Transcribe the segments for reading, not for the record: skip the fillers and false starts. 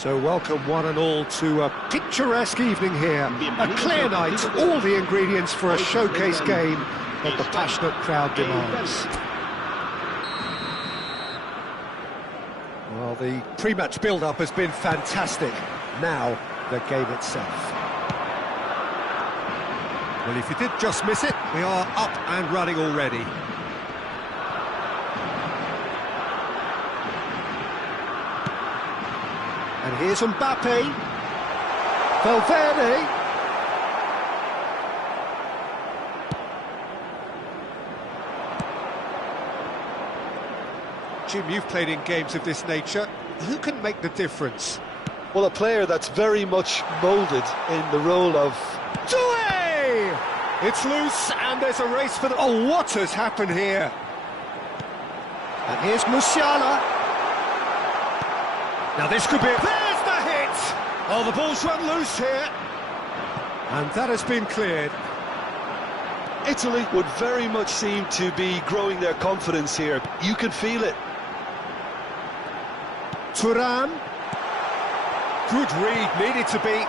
So welcome one and all to a picturesque evening here, a clear night, all the ingredients for a showcase game that the passionate crowd demands. Well, the pre-match build-up has been fantastic. Now, the game itself. Well, if you did just miss it, we are up and running already. And here's Mbappe. Valverde. Jim, you've played in games of this nature. Who can make the difference? Well, a player that's very much moulded in the role of... Doué! It's loose and there's a race for the... Oh, what has happened here? And here's Musiala. Now this could be... There's the hit! Oh, the ball's run loose here. And that has been cleared. Italy would very much seem to be growing their confidence here. You can feel it. Thuram. Good read, needed to be.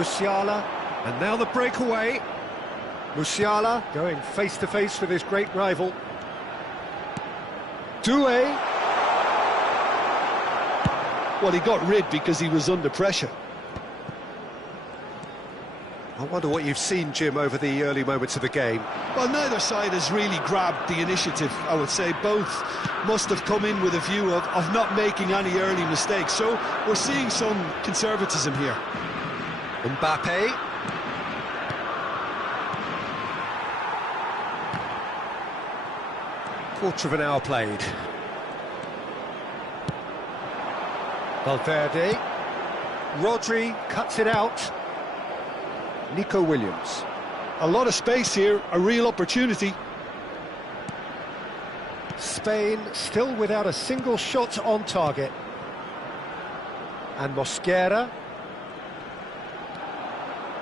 Musiala. And now the breakaway. Musiala going face-to-face with his great rival. Doué. Well, he got rid because he was under pressure. I wonder what you've seen, Jim, over the early moments of the game. Well, neither side has really grabbed the initiative, I would say. Both must have come in with a view of not making any early mistakes. So we're seeing some conservatism here. Mbappe. Quarter of an hour played. Valverde. Rodri cuts it out. Nico Williams. A lot of space here, a real opportunity. Spain still without a single shot on target. And Mosquera.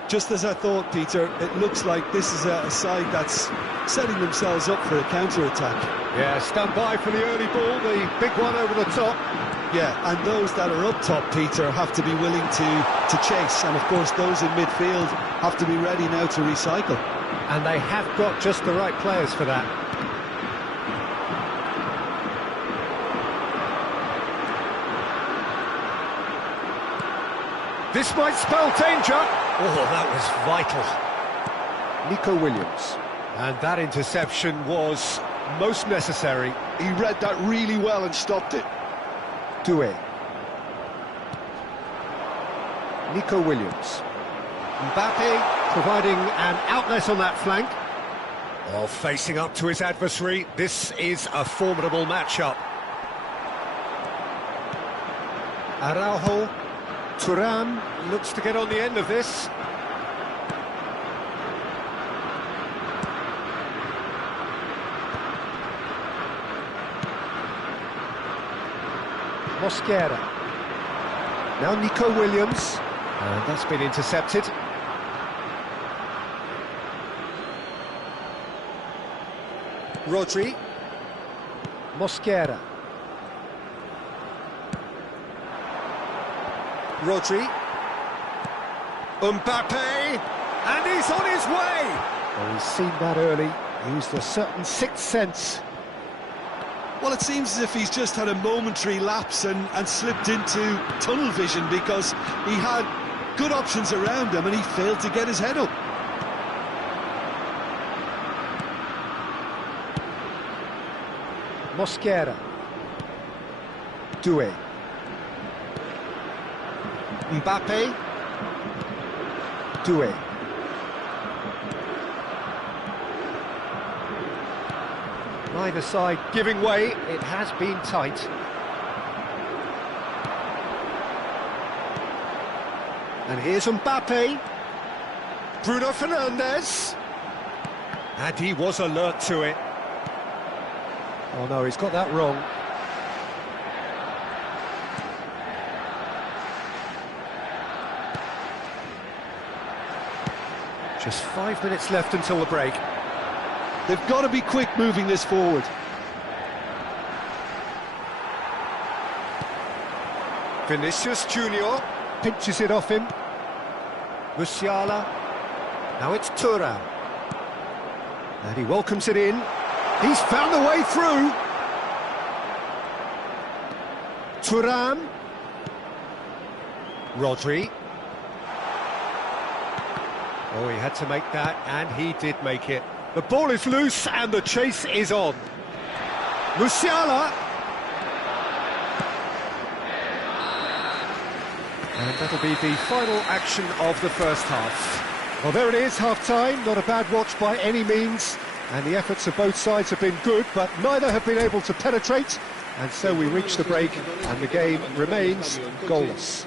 Just as I thought, Peter, it looks like this is a side that's setting themselves up for a counter-attack. Yeah, stand by for the early ball, the big one over the top. Yeah, and those that are up top, Peter, have to be willing to chase. And, of course, those in midfield have to be ready now to recycle. And they have got just the right players for that. This might spell danger. Oh, that was vital. Nico Williams. And that interception was most necessary. He read that really well and stopped it. Doué. Nico Williams. Mbappe providing an outlet on that flank. While facing up to his adversary, this is a formidable matchup. Araujo. Thuram looks to get on the end of this. Mosquera. Now Nico Williams. And that's been intercepted. Rodri. Mosquera. Rodri. Mbappe. And he's on his way! Well, he's seen that early. Used a certain sixth sense. Well, it seems as if he's just had a momentary lapse and slipped into tunnel vision, because he had good options around him and he failed to get his head up. Mosquera. Doué. Mbappe. Doué. Neither side giving way. It has been tight. And here's Mbappe. Bruno Fernandes. And he was alert to it. Oh no, he's got that wrong. Just 5 minutes left until the break. They've got to be quick moving this forward. Vinicius Junior pinches it off him. Musiala. Now it's Thuram. And he welcomes it in. He's found the way through. Thuram. Rodri. Oh, he had to make that, and he did make it. The ball is loose, and the chase is on. Musiala. And that'll be the final action of the first half. Well, there it is, half-time. Not a bad watch by any means. And the efforts of both sides have been good, but neither have been able to penetrate. And so we reach the break, and the game remains goalless.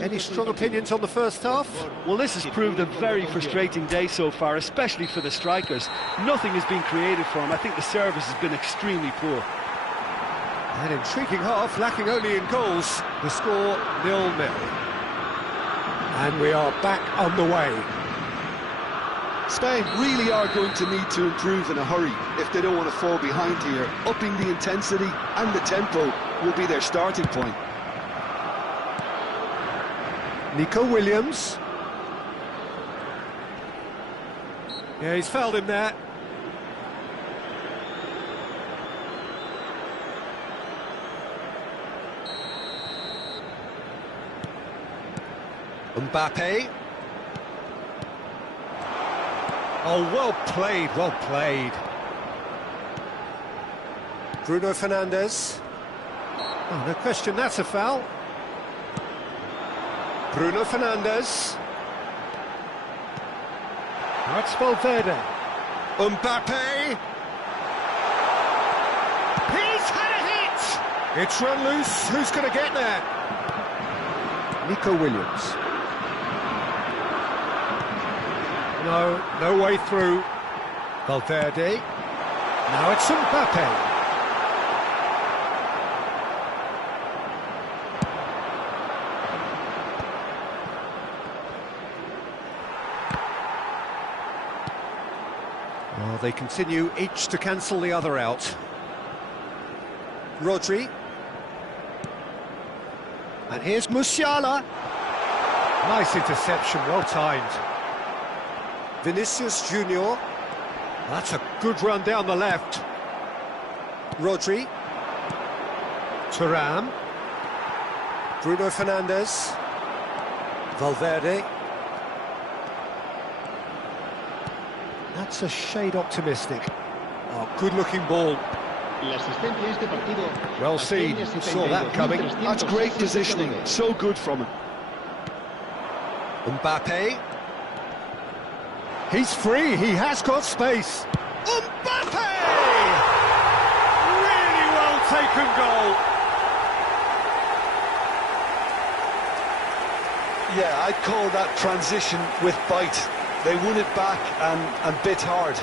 Any strong opinions on the first half? Well, this has proved a very frustrating day so far, especially for the strikers. Nothing has been created for them. I think the service has been extremely poor. An intriguing half, lacking only in goals. The score 0-0. And we are back on the way. Spain really are going to need to improve in a hurry if they don't want to fall behind here. Upping the intensity and the tempo will be their starting point. Nico Williams. Yeah, he's fouled him there. Mbappe. Oh, well played, well played. Bruno Fernandes. Oh, no question, that's a foul. Bruno Fernandes. That's Valverde. Mbappe. He's had a hit! It's run loose, who's going to get there? Nico Williams. No way through. Valverde. Now it's Mbappe. Well, they continue each to cancel the other out. Rodri. And here's Musiala. Nice interception, well timed. Vinicius Junior. That's a good run down the left. Rodri. Thuram. Bruno Fernandes. Valverde. That's a shade optimistic. Oh, good-looking ball. Well seen, saw that coming. That's great positioning, so good from him. Mbappe. He's free, he has got space. Mbappe! Really well taken goal. Yeah, I'd call that transition with bite. They won it back and bit hard.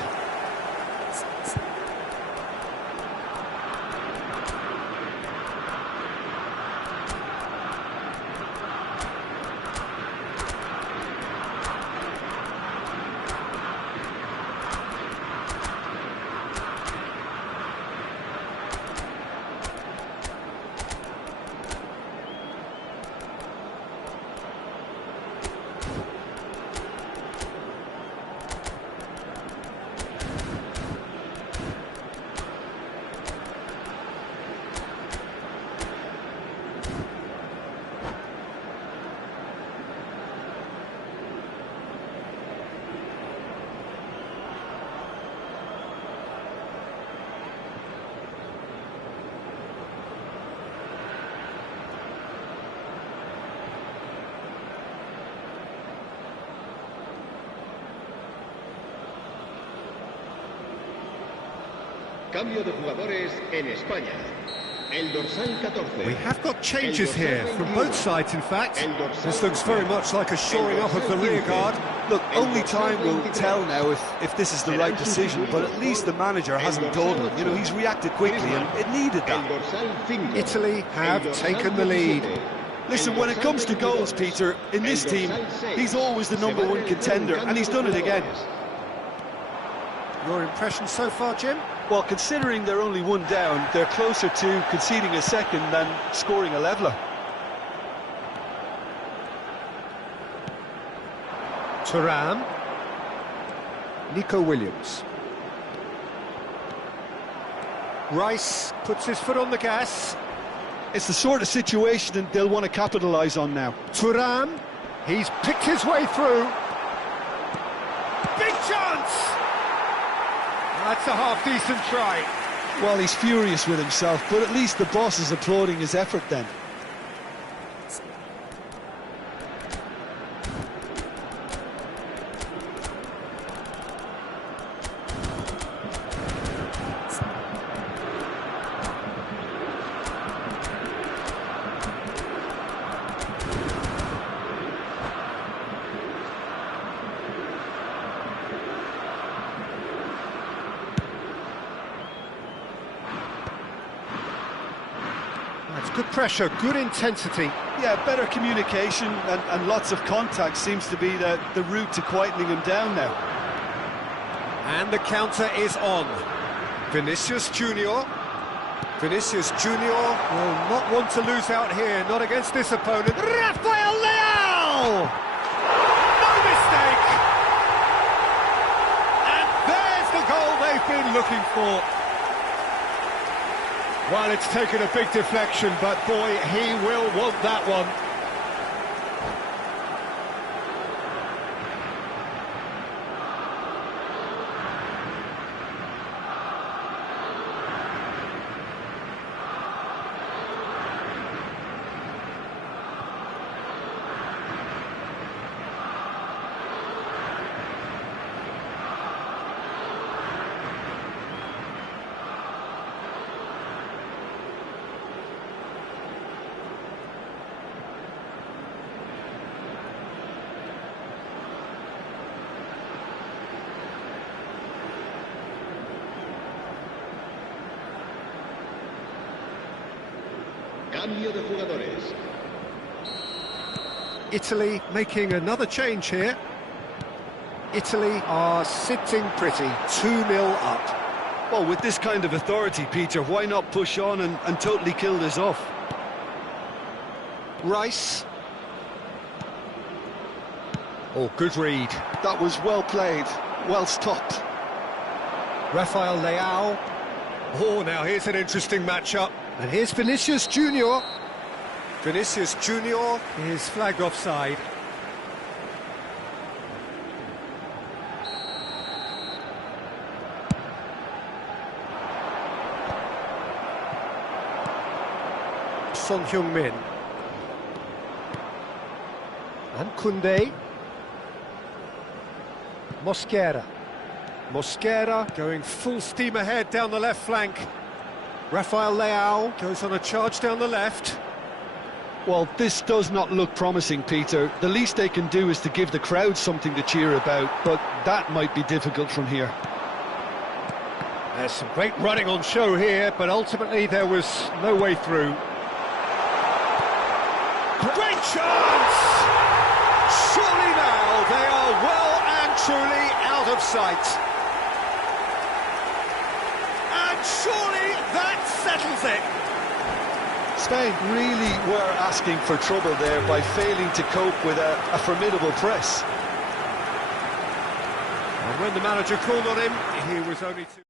Cambio de jugadores en España. El dorsal 14. We have got changes here from both sides, in fact. This looks very much like a shoring up of the rear guard. Look, only time will tell now if this is the right decision, but at least the manager hasn't dawdled. You know, he's reacted quickly and it needed that. Italy have taken the lead. Listen, when it comes to goals, Peter, in this team, he's always the #1 contender, and he's done it again. Your impression so far, Jim? Well, considering they're only one down, they're closer to conceding a second than scoring a leveller. Thuram. Nico Williams. Rice puts his foot on the gas. It's the sort of situation that they'll want to capitalise on now. Thuram. He's picked his way through. Big chance! That's a half-decent try. Well, he's furious with himself, but at least the boss is applauding his effort then. That's good pressure, good intensity. Yeah, better communication and lots of contact seems to be the route to quietening him down now. And the counter is on. Vinicius Junior. Vinicius Junior will not want to lose out here, not against this opponent. Rafael Leao! No mistake! And there's the goal they've been looking for. Well, it's taken a big deflection, but boy, he will want that one. Cambio de jugadores. Italy making another change here. Italy are sitting pretty, 2-0 up. Well, with this kind of authority, Peter, why not push on and totally kill this off? Rice. Oh, good read. That was well played, well stopped. Rafael Leao. Oh, now here's an interesting matchup. And here's Vinicius Junior. Vinicius Junior is flagged offside. Son Heung-min. And Koundé. Mosquera. Mosquera going full steam ahead down the left flank. Rafael Leao goes on a charge down the left. Well, this does not look promising, Peter. The least they can do is to give the crowd something to cheer about, but that might be difficult from here. There's some great running on show here, but ultimately there was no way through. Great chance! Surely now they are well and truly out of sight. And surely that settles it. Spain really were asking for trouble there by failing to cope with a formidable press. And when the manager called on him, he was only too...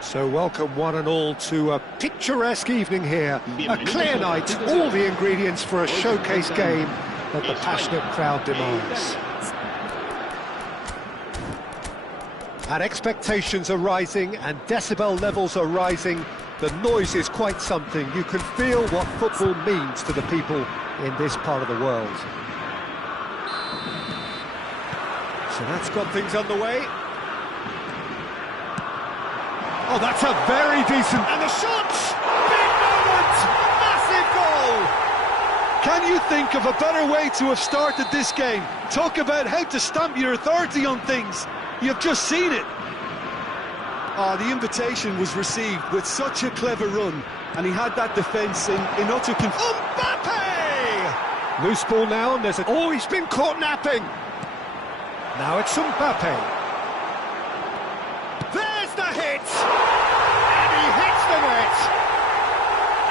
So welcome one and all to a picturesque evening here. A clear night, all the ingredients for a showcase game that the passionate crowd demands. And expectations are rising and decibel levels are rising. The noise is quite something. You can feel what football means to the people in this part of the world. So that's got things underway. Oh, that's a very decent... And the shot! Big moment! Massive goal! Can you think of a better way to have started this game? Talk about how to stamp your authority on things. You've just seen it. Oh, the invitation was received with such a clever run, and he had that defence in utter confusion. Mbappe! Loose ball now, and there's a... Oh, he's been caught napping! Now it's Mbappe. There's the hit! And he hits the net!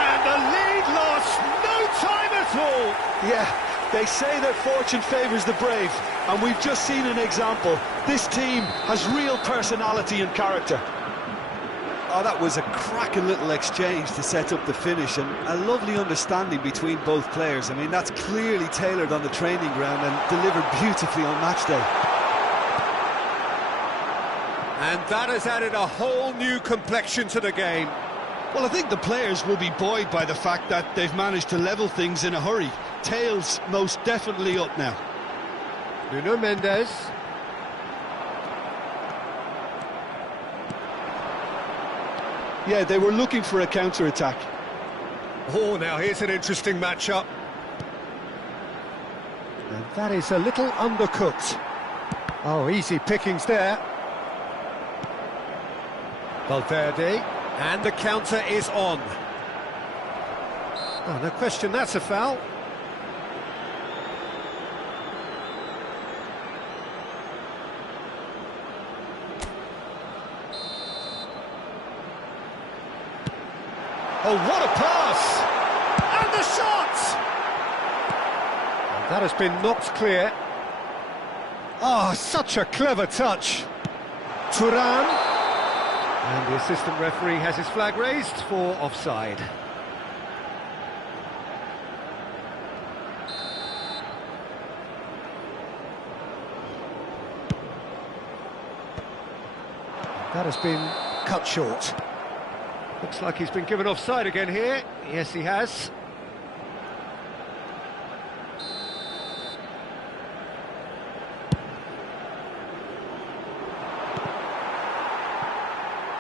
And the lead lost no time at all! Yeah, they say that fortune favours the brave, and we've just seen an example. This team has real personality and character. Oh, that was a cracking little exchange to set up the finish, and a lovely understanding between both players. I mean, that's clearly tailored on the training ground and delivered beautifully on match day. And that has added a whole new complexion to the game. Well, I think the players will be buoyed by the fact that they've managed to level things in a hurry. Tails most definitely up now. Nuno Mendes. Yeah, they were looking for a counter-attack. Oh, now here's an interesting matchup. And that is a little undercooked. Oh, easy pickings there. Valverde, and the counter is on. Oh, no question, that's a foul. Oh, what a pass! And the shot! And that has been knocked clear. Oh, such a clever touch. Turan. And the assistant referee has his flag raised for offside. That has been cut short. Looks like he's been given offside again here. Yes, he has.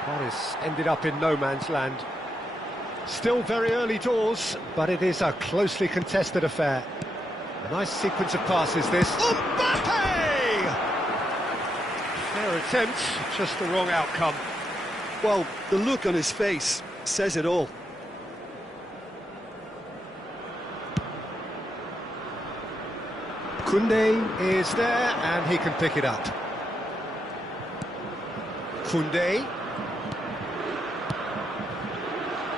That has ended up in no man's land. Still very early doors, but it is a closely contested affair. A nice sequence of passes, this. Mbappe! Fair attempt, just the wrong outcome. Well, the look on his face says it all. Koundé is there, and he can pick it up. Koundé.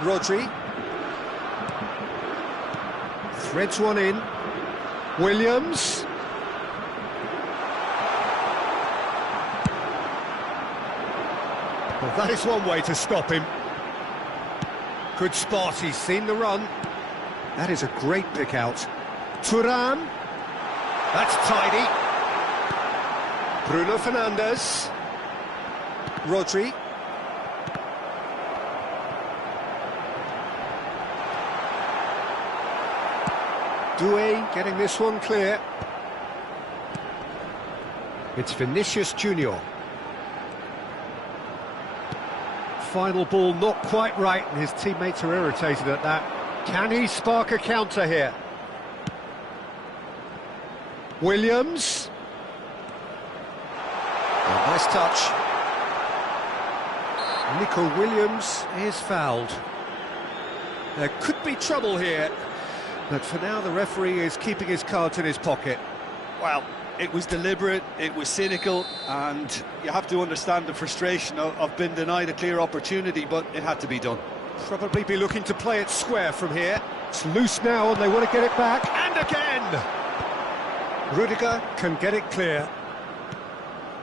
Rodri. Threads one in. Williams. Well, that is one way to stop him. Good spot, he's seen the run. That is a great pick out. Turan. That's tidy. Bruno Fernandes. Rodri. Doué getting this one clear. It's Vinicius Junior. Final ball not quite right, and his teammates are irritated at that. Can he spark a counter here? Williams. Oh, nice touch. Nico Williams is fouled. There could be trouble here, but for now the referee is keeping his cards in his pocket. Well, it was deliberate, it was cynical, and you have to understand the frustration of being denied a clear opportunity, but it had to be done. Probably be looking to play it square from here. It's loose now and they want to get it back, and again! Rudiger can get it clear.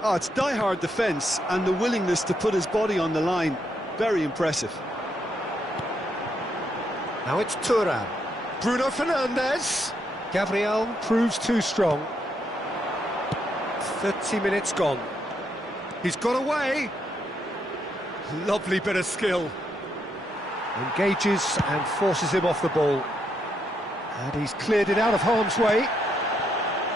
Oh, it's die-hard defence and the willingness to put his body on the line. Very impressive. Now it's Thuram. Bruno Fernandes. Gabriel proves too strong. 30 minutes gone. He's got away. Lovely bit of skill. Engages and forces him off the ball. And he's cleared it out of harm's way.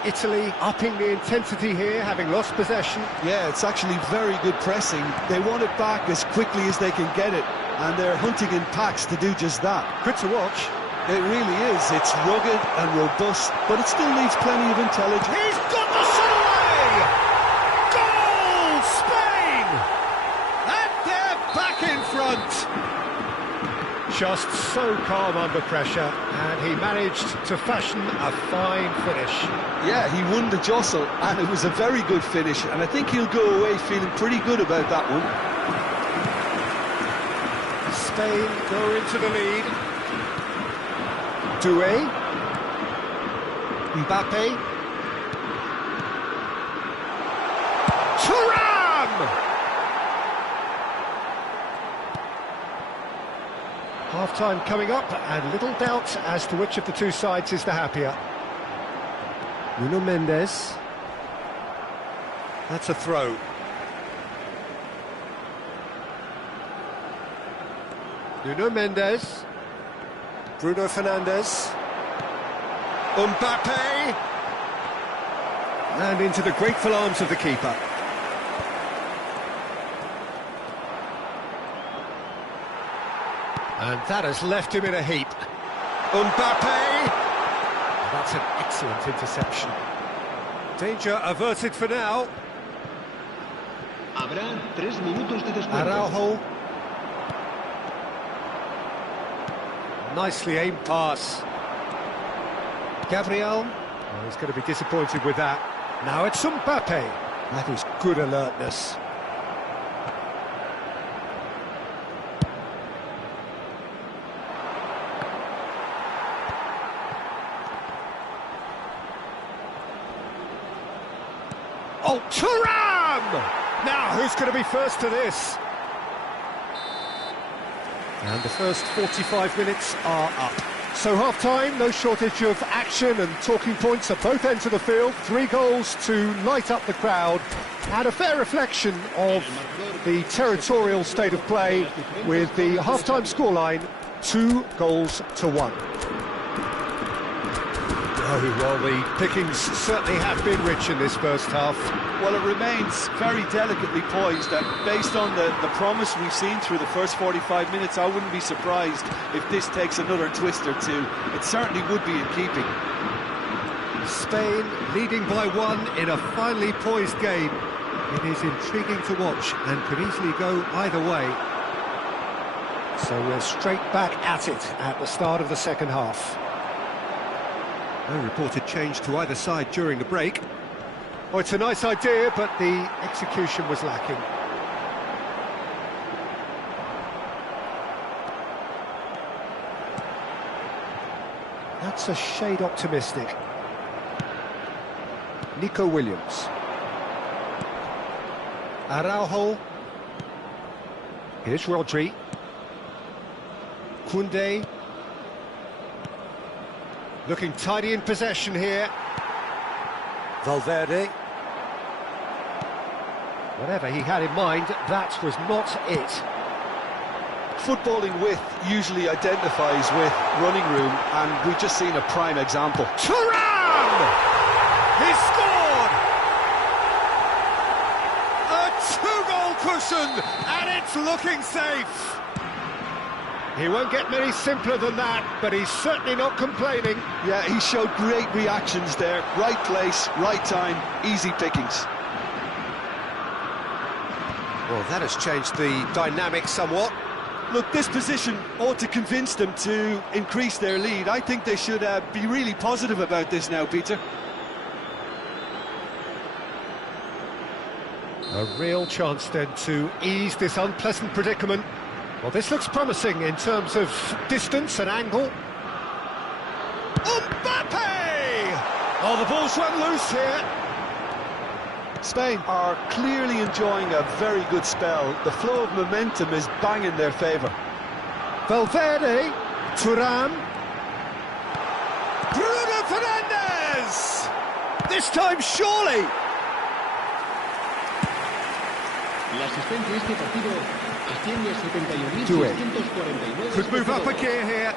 Italy upping the intensity here, having lost possession. Yeah, it's actually very good pressing. They want it back as quickly as they can get it, and they're hunting in packs to do just that. Good to watch. It really is. It's rugged and robust, but it still needs plenty of intelligence. He's got the shot away! Goal, Spain! And they're back in front. Just so calm under pressure, and he managed to fashion a fine finish. Yeah, he won the jostle, and it was a very good finish, and I think he'll go away feeling pretty good about that one. Spain go into the lead. Doué. Mbappe. Thuram! Half-time coming up, and little doubt as to which of the two sides is the happier. Nuno Mendes. That's a throw. Nuno Mendes. Bruno Fernandes. Mbappe. And into the grateful arms of the keeper. And that has left him in a heap. Mbappe! That's an excellent interception. Danger averted for now. Habrá 3 minutos de descuento. Araujo. Nicely aimed pass. Gabriel. Oh, he's going to be disappointed with that. Now it's Mbappe. That is good alertness. Oh, Thuram! Now, who's going to be first to this? And the first 45 minutes are up. So half-time, no shortage of action and talking points at both ends of the field. 3 goals to light up the crowd, and a fair reflection of the territorial state of play, with the half-time scoreline 2-1. Oh, well, the pickings certainly have been rich in this first half. Well, it remains very delicately poised, and based on the promise we've seen through the first 45 minutes, I wouldn't be surprised if this takes another twist or two. It certainly would be in keeping. Spain leading by 1 in a finely poised game. It is intriguing to watch and could easily go either way. So we're straight back at it at the start of the second half. No reported change to either side during the break. Oh, it's a nice idea, but the execution was lacking. That's a shade optimistic. Nico Williams. Araujo. Here's Rodri. Koundé. Looking tidy in possession here. Valverde. Whatever he had in mind, that was not it. Footballing width usually identifies with running room, and we've just seen a prime example. Thuram! He scored! A 2-goal cushion, and it's looking safe. He won't get many simpler than that, but he's certainly not complaining. Yeah, he showed great reactions there. Right place, right time, easy pickings. Well, that has changed the dynamic somewhat. Look, this position ought to convince them to increase their lead. I think they should be really positive about this now, Peter. A real chance then to ease this unpleasant predicament. Well, this looks promising in terms of distance and angle. Mbappe! Oh, the ball's run loose here. Spain are clearly enjoying a very good spell. The flow of momentum is bang in their favour. Valverde, Thuram, Bruno Fernandes! This time, surely! La asistencia a este partido asciende a Do it. 71.649. Could move up a gear here.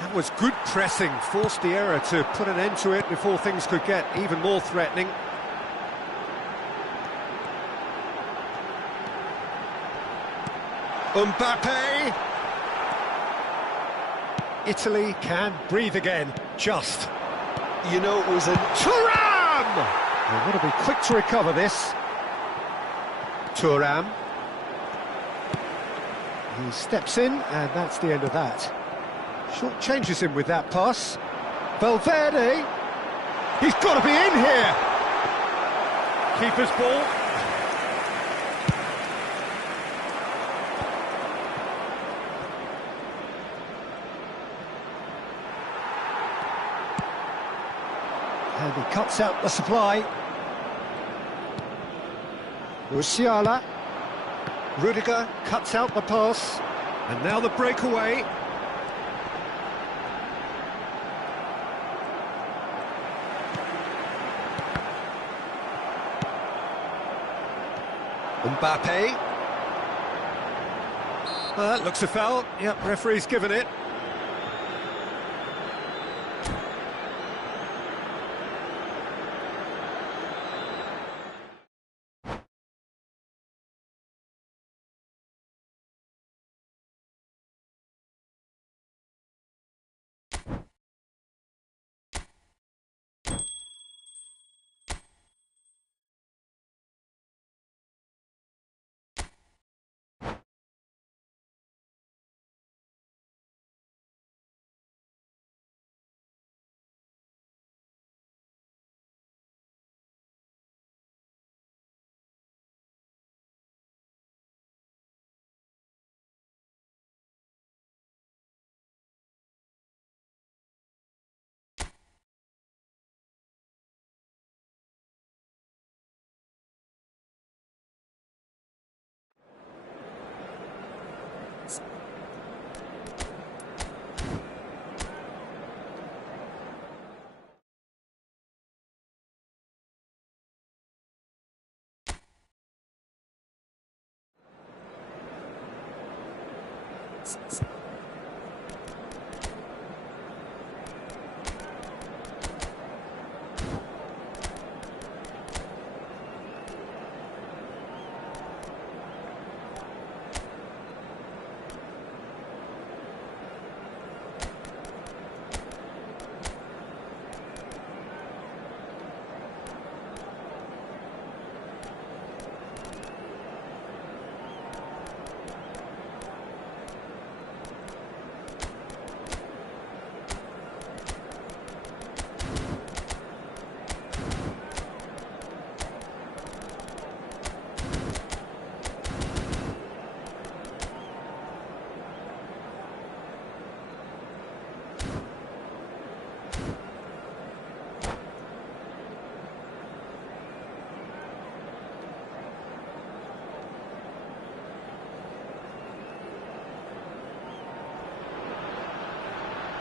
That was good pressing, forced the error to put an end to it before things could get even more threatening. Mbappe! Italy can breathe again, just. You know, it was a... Thuram! They've got to be quick to recover this. Thuram. He steps in, and that's the end of that. Short changes him with that pass. Valverde. He's got to be in here. Keeper's ball. And he cuts out the supply. Musiala. Rudiger cuts out the pass. And now the breakaway. Mbappe. That looks a foul. Yep, referee's given it.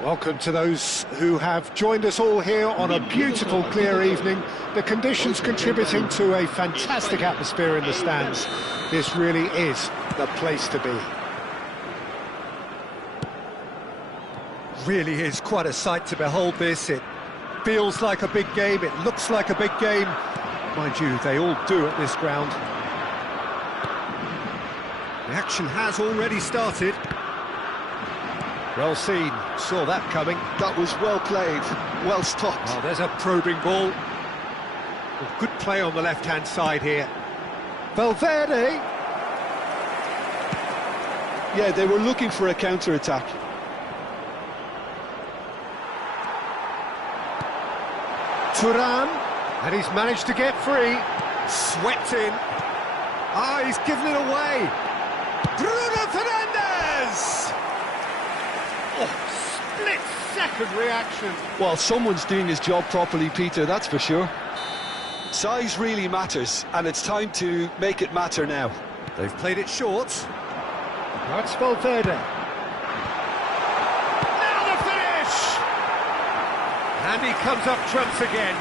Welcome to those who have joined us all here on a beautiful, clear evening. The conditions contributing to a fantastic atmosphere in the stands. This really is the place to be. Really is quite a sight to behold this. It feels like a big game, it looks like a big game. Mind you, they all do at this ground. The action has already started. Well seen, saw that coming. That was well played, well stopped. Oh, there's a probing ball. Well, good play on the left-hand side here. Valverde. Yeah, they were looking for a counter-attack. Thuram, and he's managed to get free. Swept in. Ah, he's given it away. Bruno Fernandes! Oh, split-second reaction. Well, someone's doing his job properly, Peter, that's for sure. Size really matters, and it's time to make it matter now. They've played it short. That's Valverde. Now the finish! And he comes up trumps again.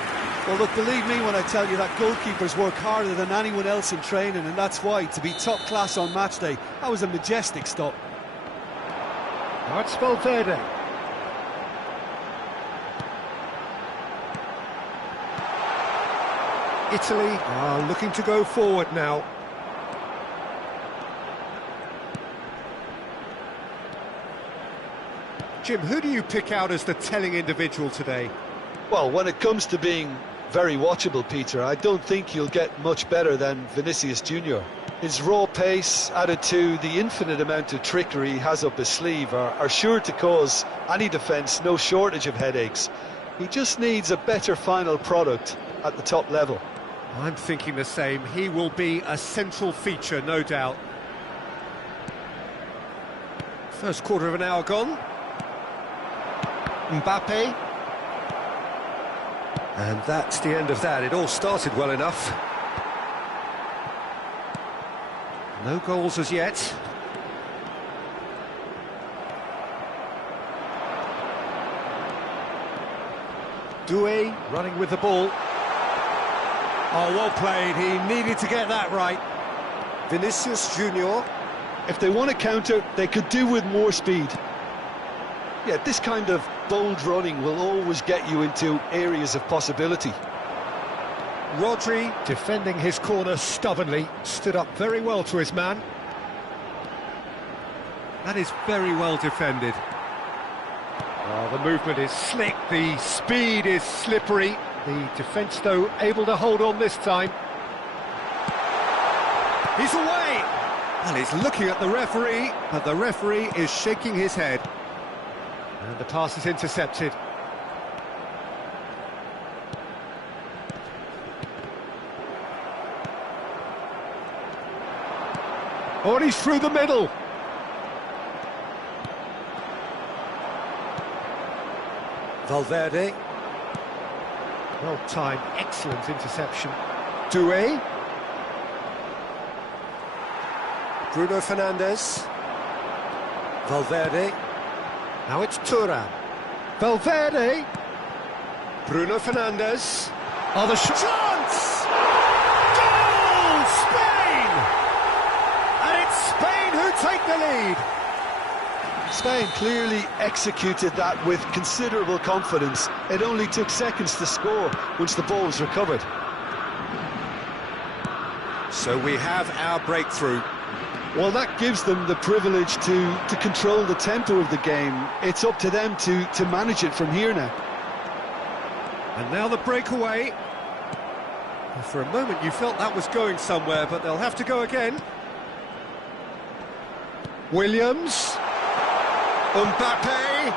Well, look, believe me when I tell you that goalkeepers work harder than anyone else in training, and that's why, to be top class on match day, that was a majestic stop. That's Valverde. Italy are looking to go forward now. Jim, who do you pick out as the telling individual today? Well, when it comes to being very watchable, Peter, I don't think you'll get much better than Vinicius Junior. His raw pace, added to the infinite amount of trickery he has up his sleeve, are sure to cause any defence no shortage of headaches. He just needs a better final product at the top level. I'm thinking the same. He will be a central feature, no doubt. First quarter of an hour gone. Mbappe. And that's the end of that. It all started well enough. No goals as yet. Doué running with the ball. Oh, well played. He needed to get that right. Vinicius Junior. If they want to counter, they could do with more speed. Yeah, this kind of bold running will always get you into areas of possibility. Rodri, defending his corner stubbornly, stood up very well to his man. That is very well defended. Oh, the movement is slick, the speed is slippery. The defence, though, able to hold on this time. He's away! Well, he's looking at the referee, but the referee is shaking his head. And the pass is intercepted. Oh, and he's through the middle. Valverde. Well-timed, excellent interception. Doué. Bruno Fernandes. Valverde. Now it's Thuram. Valverde. Bruno Fernandes. Oh, the shot. Chance! Goal! Spain! And it's Spain who take the lead. Spain clearly executed that with considerable confidence. It only took seconds to score once the ball was recovered. So we have our breakthrough. Well, that gives them the privilege to control the tempo of the game. It's up to them to manage it from here now. And now the breakaway. For a moment you felt that was going somewhere, but they'll have to go again. Williams. Mbappe.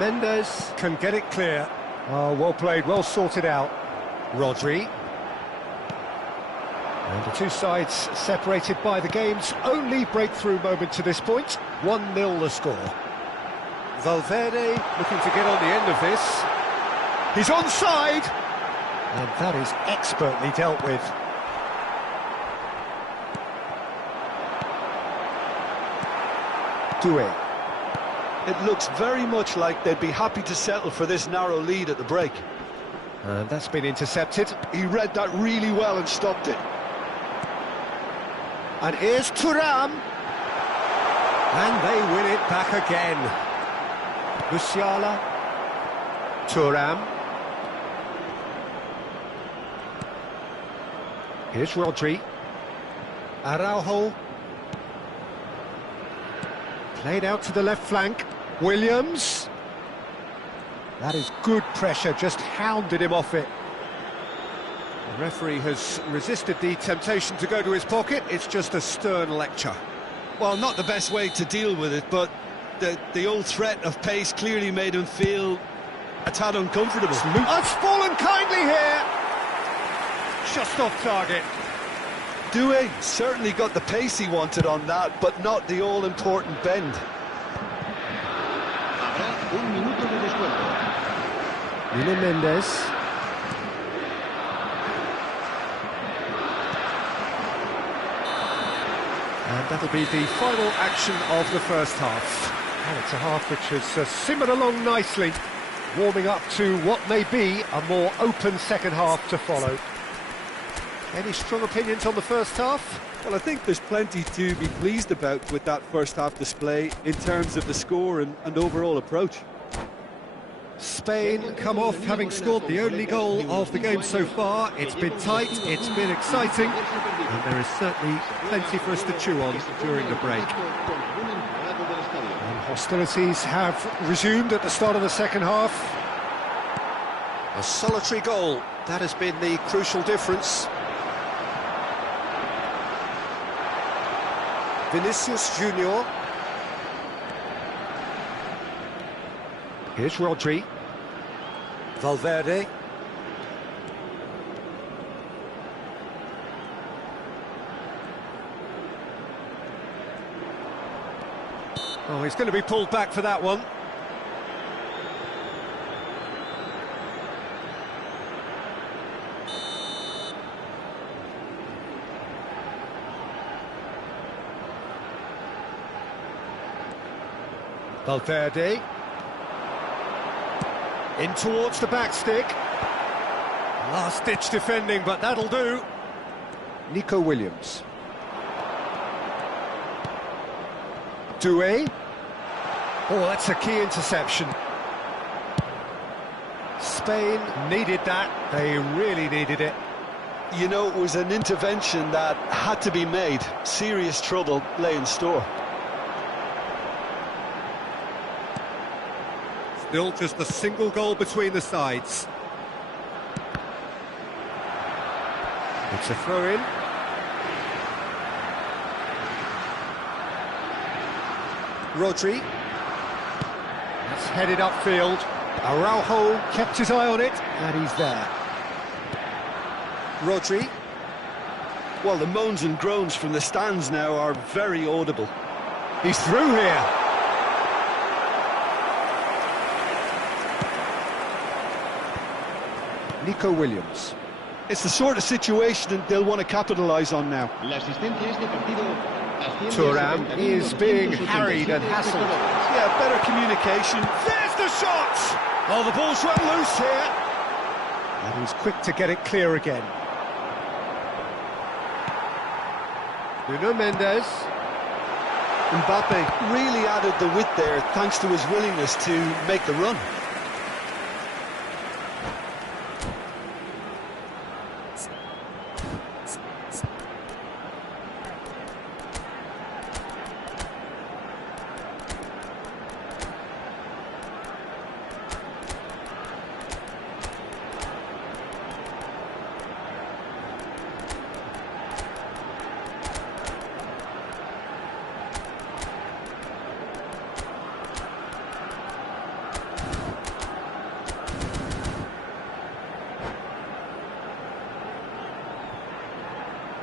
Mendes can get it clear. Oh, well played, well sorted out. Rodri. And the two sides separated by the game's only breakthrough moment to this point. 1-0 the score. Valverde looking to get on the end of this. He's onside! And that is expertly dealt with. Doué. It looks very much like they'd be happy to settle for this narrow lead at the break. And that's been intercepted. He read that really well and stopped it. And here's Thuram. And they win it back again. Musiala. Thuram. Here's Rodri. Araujo. Played out to the left flank. Williams. That is good pressure, just hounded him off it. The referee has resisted the temptation to go to his pocket. It's just a stern lecture. Well, not the best way to deal with it, but the old threat of pace clearly made him feel a tad uncomfortable. It's fallen kindly here. Just off target. Doué certainly got the pace he wanted on that, but not the all-important bend. Habrá un minuto de descuento. Nuno Mendes. And that'll be the final action of the first half. And it's a half which has simmered along nicely, warming up to what may be a more open second half to follow. Any strong opinions on the first half? Well, I think there's plenty to be pleased about with that first half display in terms of the score and overall approach. Spain come off having scored the only goal of the game so far. It's been tight, it's been exciting, and there is certainly plenty for us to chew on during the break. And hostilities have resumed at the start of the second half. A solitary goal, that has been the crucial difference. Vinicius Junior. Here's Rodri. Valverde. Oh, he's going to be pulled back for that one. Valverde. In towards the back stick. Last-ditch defending, but that'll do. Nico Williams. Doué. Oh, that's a key interception. Spain needed that. They really needed it. You know, it was an intervention that had to be made. Serious trouble lay in store. Still just a single goal between the sides. It's a throw-in. Rodri. That's headed upfield. Araujo kept his eye on it, and he's there. Rodri. Well, the moans and groans from the stands now are very audible. He's through here. Nico Williams. It's the sort of situation they'll want to capitalise on now. Thuram is being harried and hassled. Yeah, better communication. There's the shot! Oh, the ball's run loose here. And he's quick to get it clear again. Nuno Mendes. Mbappe really added the width there thanks to his willingness to make the run.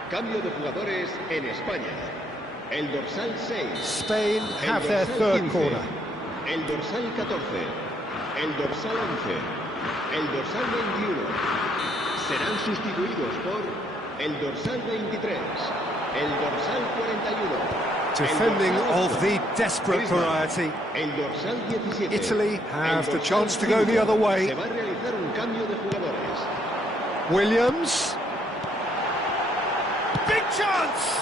Cambio de jugadores en España. El dorsal 6. Spain have their third 15, corner. El dorsal 14. El dorsal 11. El dorsal 21. Serán sustituidos por el dorsal 23. El dorsal 41. Defending of the desperate variety. El dorsal 17. Italy have the chance to go the other way. Se va a realizar un cambio de jugadores. Williams. Big chance!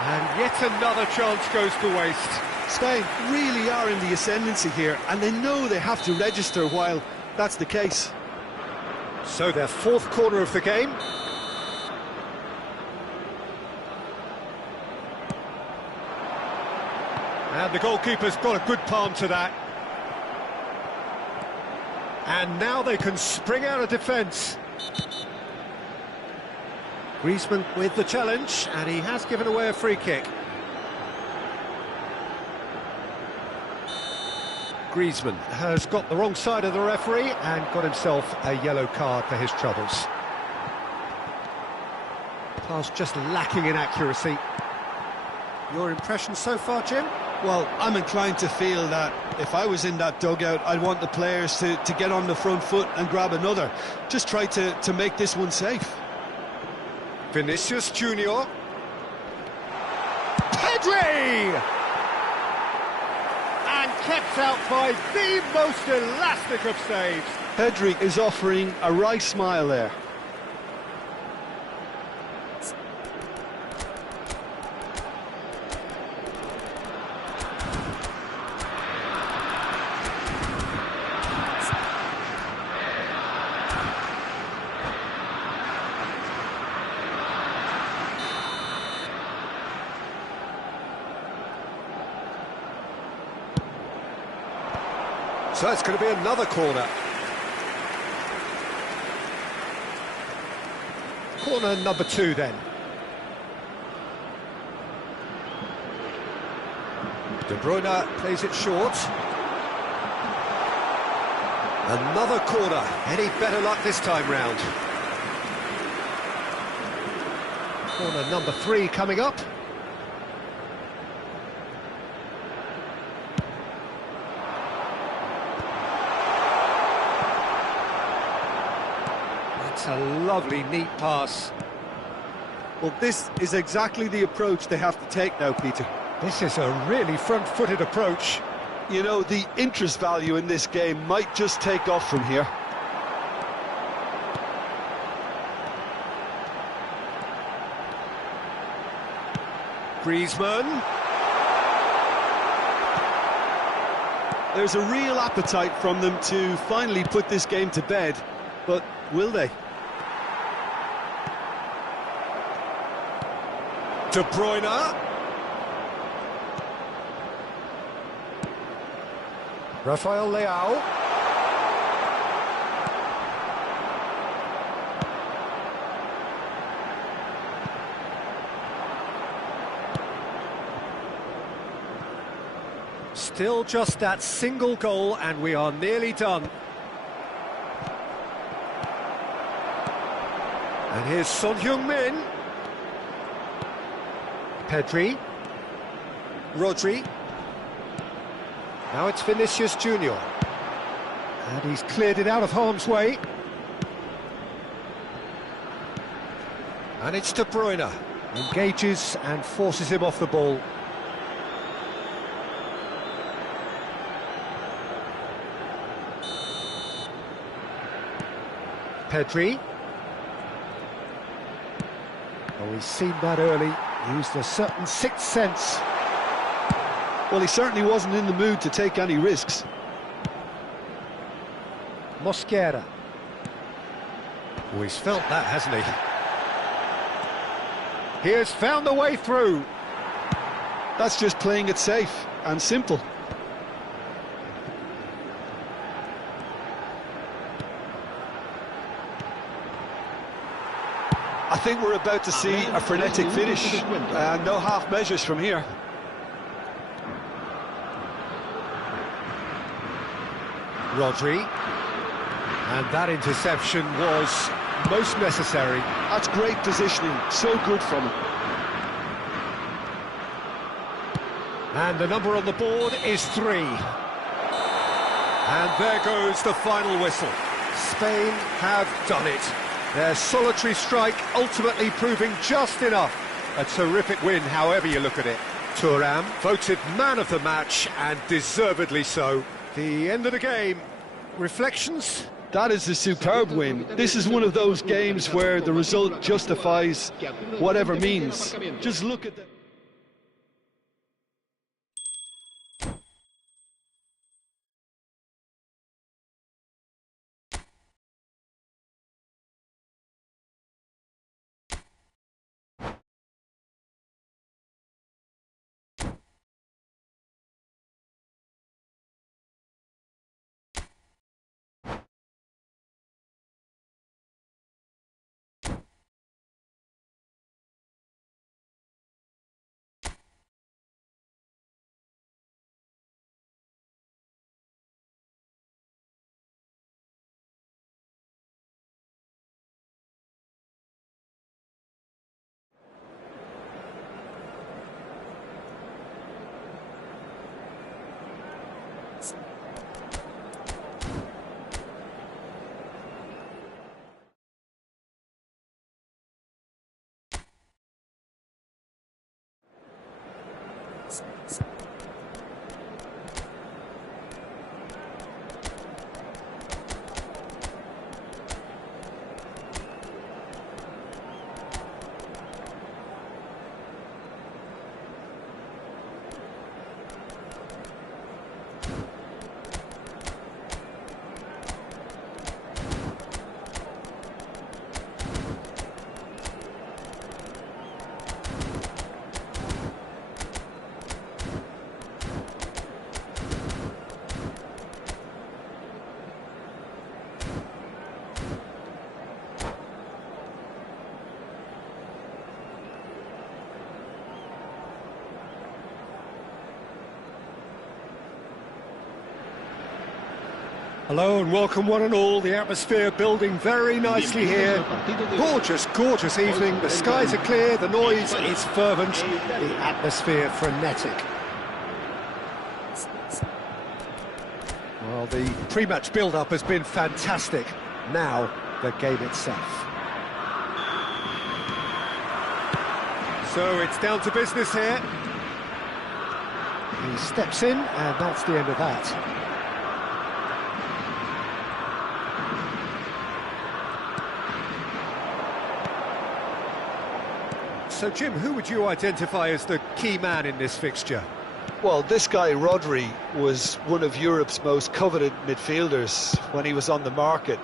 And yet another chance goes to waste. Spain really are in the ascendancy here, and they know they have to register while that's the case. So their fourth corner of the game. And the goalkeeper's got a good palm to that. And now they can spring out of defence. Griezmann with the challenge, and he has given away a free kick. Griezmann has got the wrong side of the referee and got himself a yellow card for his troubles. Pass just lacking in accuracy. Your impression so far, Jim? Well, I'm inclined to feel that if I was in that dugout, I'd want the players to get on the front foot and grab another. Just try to make this one safe. Vinicius Junior. Rodri! And kept out by the most elastic of saves. Pedri is offering a wry smile there. So it's going to be another corner. Corner number 2 then. De Bruyne plays it short. Another corner. Any better luck this time round? Corner number 3 coming up. It's a lovely, neat pass. Well, this is exactly the approach they have to take now, Peter. This is a really front-footed approach. You know, the interest value in this game might just take off from here. Griezmann. There's a real appetite from them to finally put this game to bed, but will they? De Bruyne. Rafael Leao. Still just that single goal and we are nearly done. And here's Son Heung-min. Pedri. Rodri. Now it's Vinicius Junior. And he's cleared it out of harm's way. And it's De Bruyne. Engages and forces him off the ball. Pedri. Oh, he's seen that early. Used a certain sixth sense. Well, he certainly wasn't in the mood to take any risks. Mosquera. Oh, he's felt that, hasn't he? He has found the way through. That's just playing it safe and simple. I think we're about to see a frenetic finish, and no half measures from here. Rodri. And that interception was most necessary. That's great positioning, so good from him. And the number on the board is 3. And there goes the final whistle. Spain have done it. Their solitary strike ultimately proving just enough. A terrific win, however you look at it. Thuram voted man of the match, and deservedly so. The end of the game. Reflections? That is a superb win. This is one of those games where the result justifies whatever means. Just look at the... Hello and welcome one and all. The atmosphere building very nicely here. Gorgeous, gorgeous evening. The skies are clear, the noise is fervent, the atmosphere frenetic. Well, the pre-match build-up has been fantastic. Now, the game itself. So it's down to business here. He steps in, and that's the end of that. So, Jim, who would you identify as the key man in this fixture? Well, this guy, Rodri, was one of Europe's most coveted midfielders when he was on the market.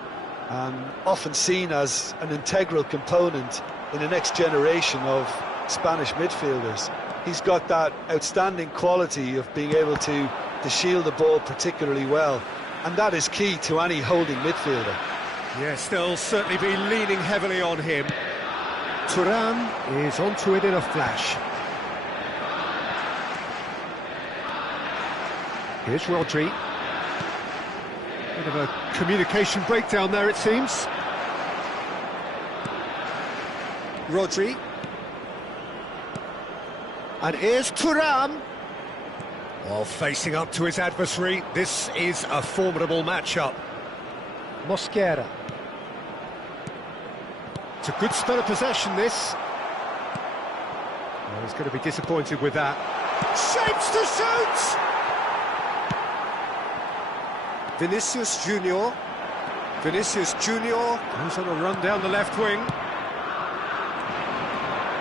Often seen as an integral component in the next generation of Spanish midfielders. He's got that outstanding quality of being able to shield the ball particularly well. And that is key to any holding midfielder. Yes, they'll certainly be leaning heavily on him. Thuram is onto it in a flash. Here's Rodri. Bit of a communication breakdown there, it seems. Rodri. And here's Thuram. Well, facing up to his adversary, this is a formidable matchup. Mosquera. It's a good spell of possession, this. Well, he's going to be disappointed with that. Shapes to shoot! Vinicius Junior. Vinicius Junior goes on a run down the left wing.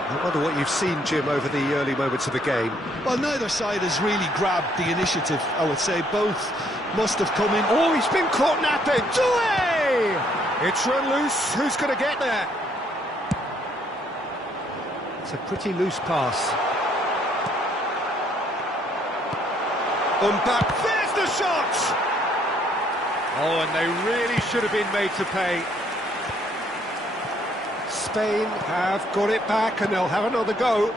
I wonder what you've seen, Jim, over the early moments of the game. Well, neither side has really grabbed the initiative, I would say. Both must have come in. Oh, he's been caught napping. Doué! It's run loose. Who's going to get there? It's a pretty loose pass. Mbappe, there's the shot! Oh, and they really should have been made to pay. Spain have got it back and they'll have another go.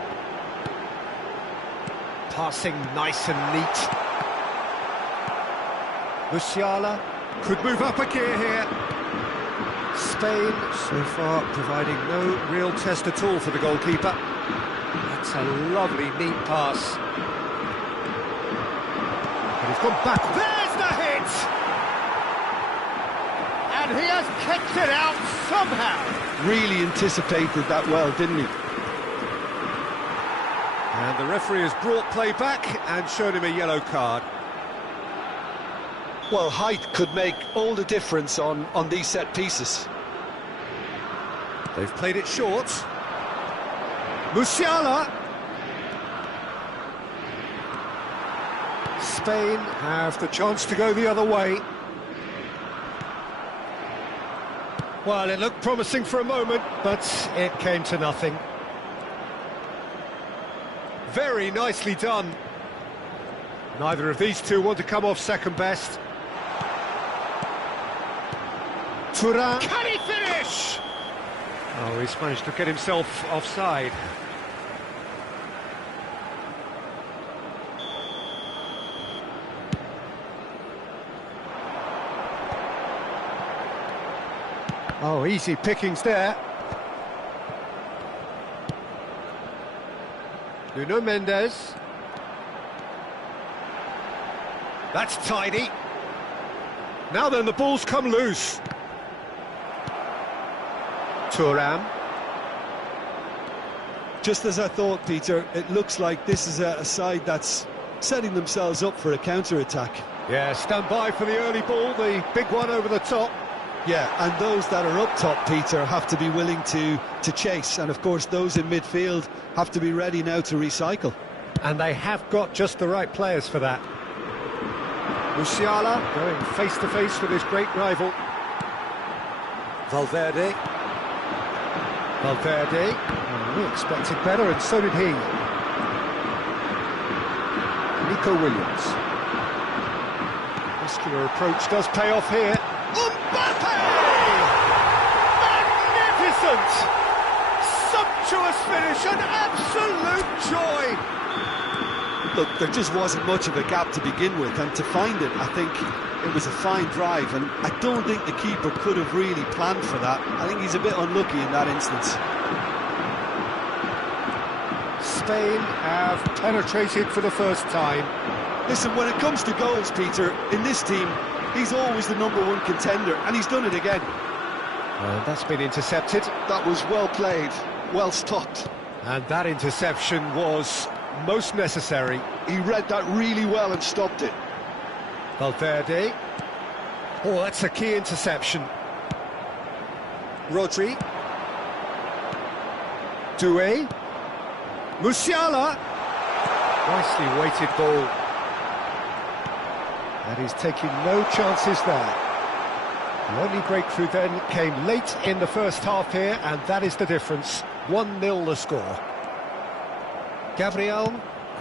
Passing nice and neat. Musiala could move up a gear here. Spain, so far, providing no real test at all for the goalkeeper. That's a lovely, neat pass. But he's gone back. There's the hit! And he has kicked it out somehow. Really anticipated that well, didn't he? And the referee has brought play back and shown him a yellow card. Well, height could make all the difference on these set pieces. They've played it short. Musiala. Spain have the chance to go the other way. Well, it looked promising for a moment, but it came to nothing. Very nicely done. Neither of these two want to come off second best. Thuram. Can he finish? Oh, he's managed to get himself offside. Oh, easy pickings there. Nuno Mendes. That's tidy. Now then, the ball's come loose. Thuram. Just as I thought, Peter, it looks like this is a side that's setting themselves up for a counter-attack. Yeah, stand by for the early ball, the big one over the top. Yeah, and those that are up top, Peter, have to be willing to chase. And, of course, those in midfield have to be ready now to recycle. And they have got just the right players for that. Musiala going face-to-face with his great rival. Valverde. Oh, we expected better, and so did he. Nico Williams. Muscular approach does pay off here. Mbappe! Magnificent! Sumptuous finish, an absolute joy! Look, there just wasn't much of a gap to begin with, and to find it, I think It was a fine drive, and I don't think the keeper could have really planned for that. I think he's a bit unlucky in that instance. Spain have penetrated for the first time. Listen, when it comes to goals, Peter, in this team, he's always the #1 contender, and he's done it again. Well, that's been intercepted. That was well played, well stopped. And that interception was most necessary. He read that really well and stopped it. Valverde. Oh, that's a key interception. Rodri. Doué. Musiala. Nicely weighted ball. And he's taking no chances there. The only breakthrough then came late in the first half here, and that is the difference. 1-0 the score. Gabriel,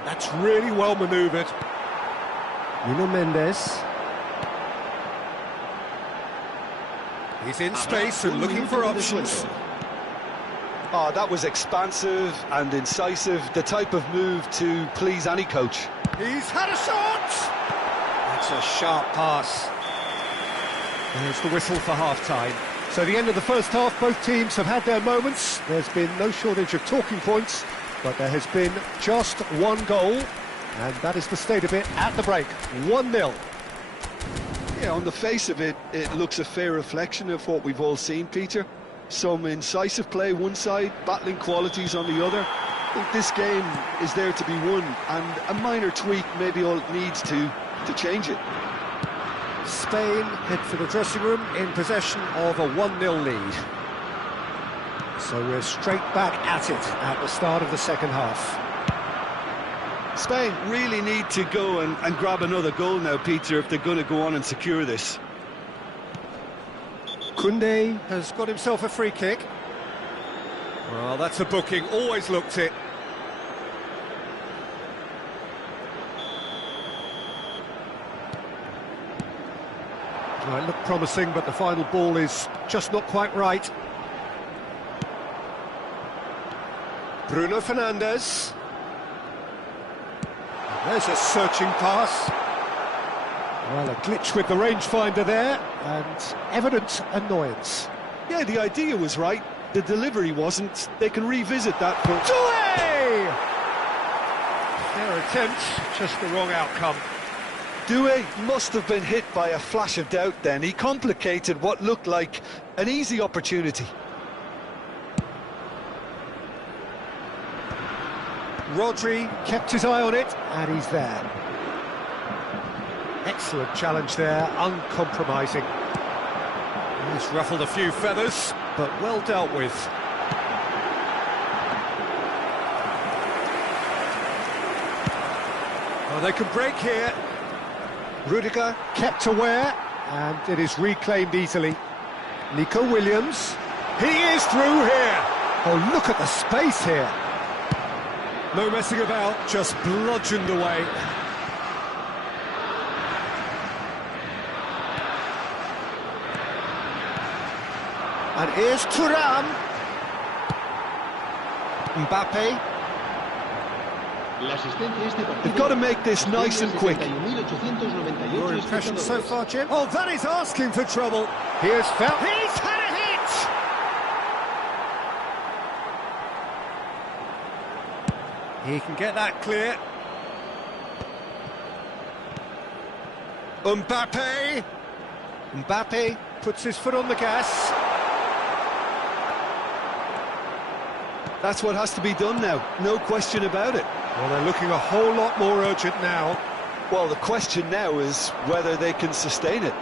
that's really well manoeuvred. Nuno Mendes. He's in space and looking for options. Oh, that was expansive and incisive, the type of move to please any coach. He's had a shot! That's a sharp pass. There's the whistle for half-time. So the end of the first half, both teams have had their moments. There's been no shortage of talking points, but there has been just one goal, and that is the state of it at the break. 1-0. Yeah, on the face of it, it looks a fair reflection of what we've all seen, Peter. Some incisive play one side, battling qualities on the other. I think this game is there to be won, and a minor tweak maybe all it needs to change it. Spain head for the dressing room in possession of a 1-0 lead. So we're straight back at it at the start of the second half. Spain really need to go and grab another goal now, Peter, if they're going to go on and secure this. Koundé has got himself a free kick. Well, that's a booking, always looked it. Might look promising, but the final ball is just not quite right. Bruno Fernandes. There's a searching pass. Well, a glitch with the rangefinder there, and evident annoyance. Yeah, the idea was right, the delivery wasn't. They can revisit that for... Doué! Their attempt, just the wrong outcome. Doué must have been hit by a flash of doubt then. He complicated what looked like an easy opportunity. Rodri kept his eye on it, and he's there. Excellent challenge there, uncompromising. He's ruffled a few feathers, but well dealt with. Well, they can break here. Rudiger kept aware, and it is reclaimed easily. Nico Williams. He is through here. Oh, look at the space here. No messing about, just bludgeoned away. And here's Thuram. Mbappe. They've got to make this nice and quick. Your impression so far, Jim? Oh, that is asking for trouble. Here's Fel. He's had a hit! He can get that clear. Mbappe. Mbappe puts his foot on the gas. That's what has to be done now, no question about it. Well, they're looking a whole lot more urgent now. Well, the question now is whether they can sustain it.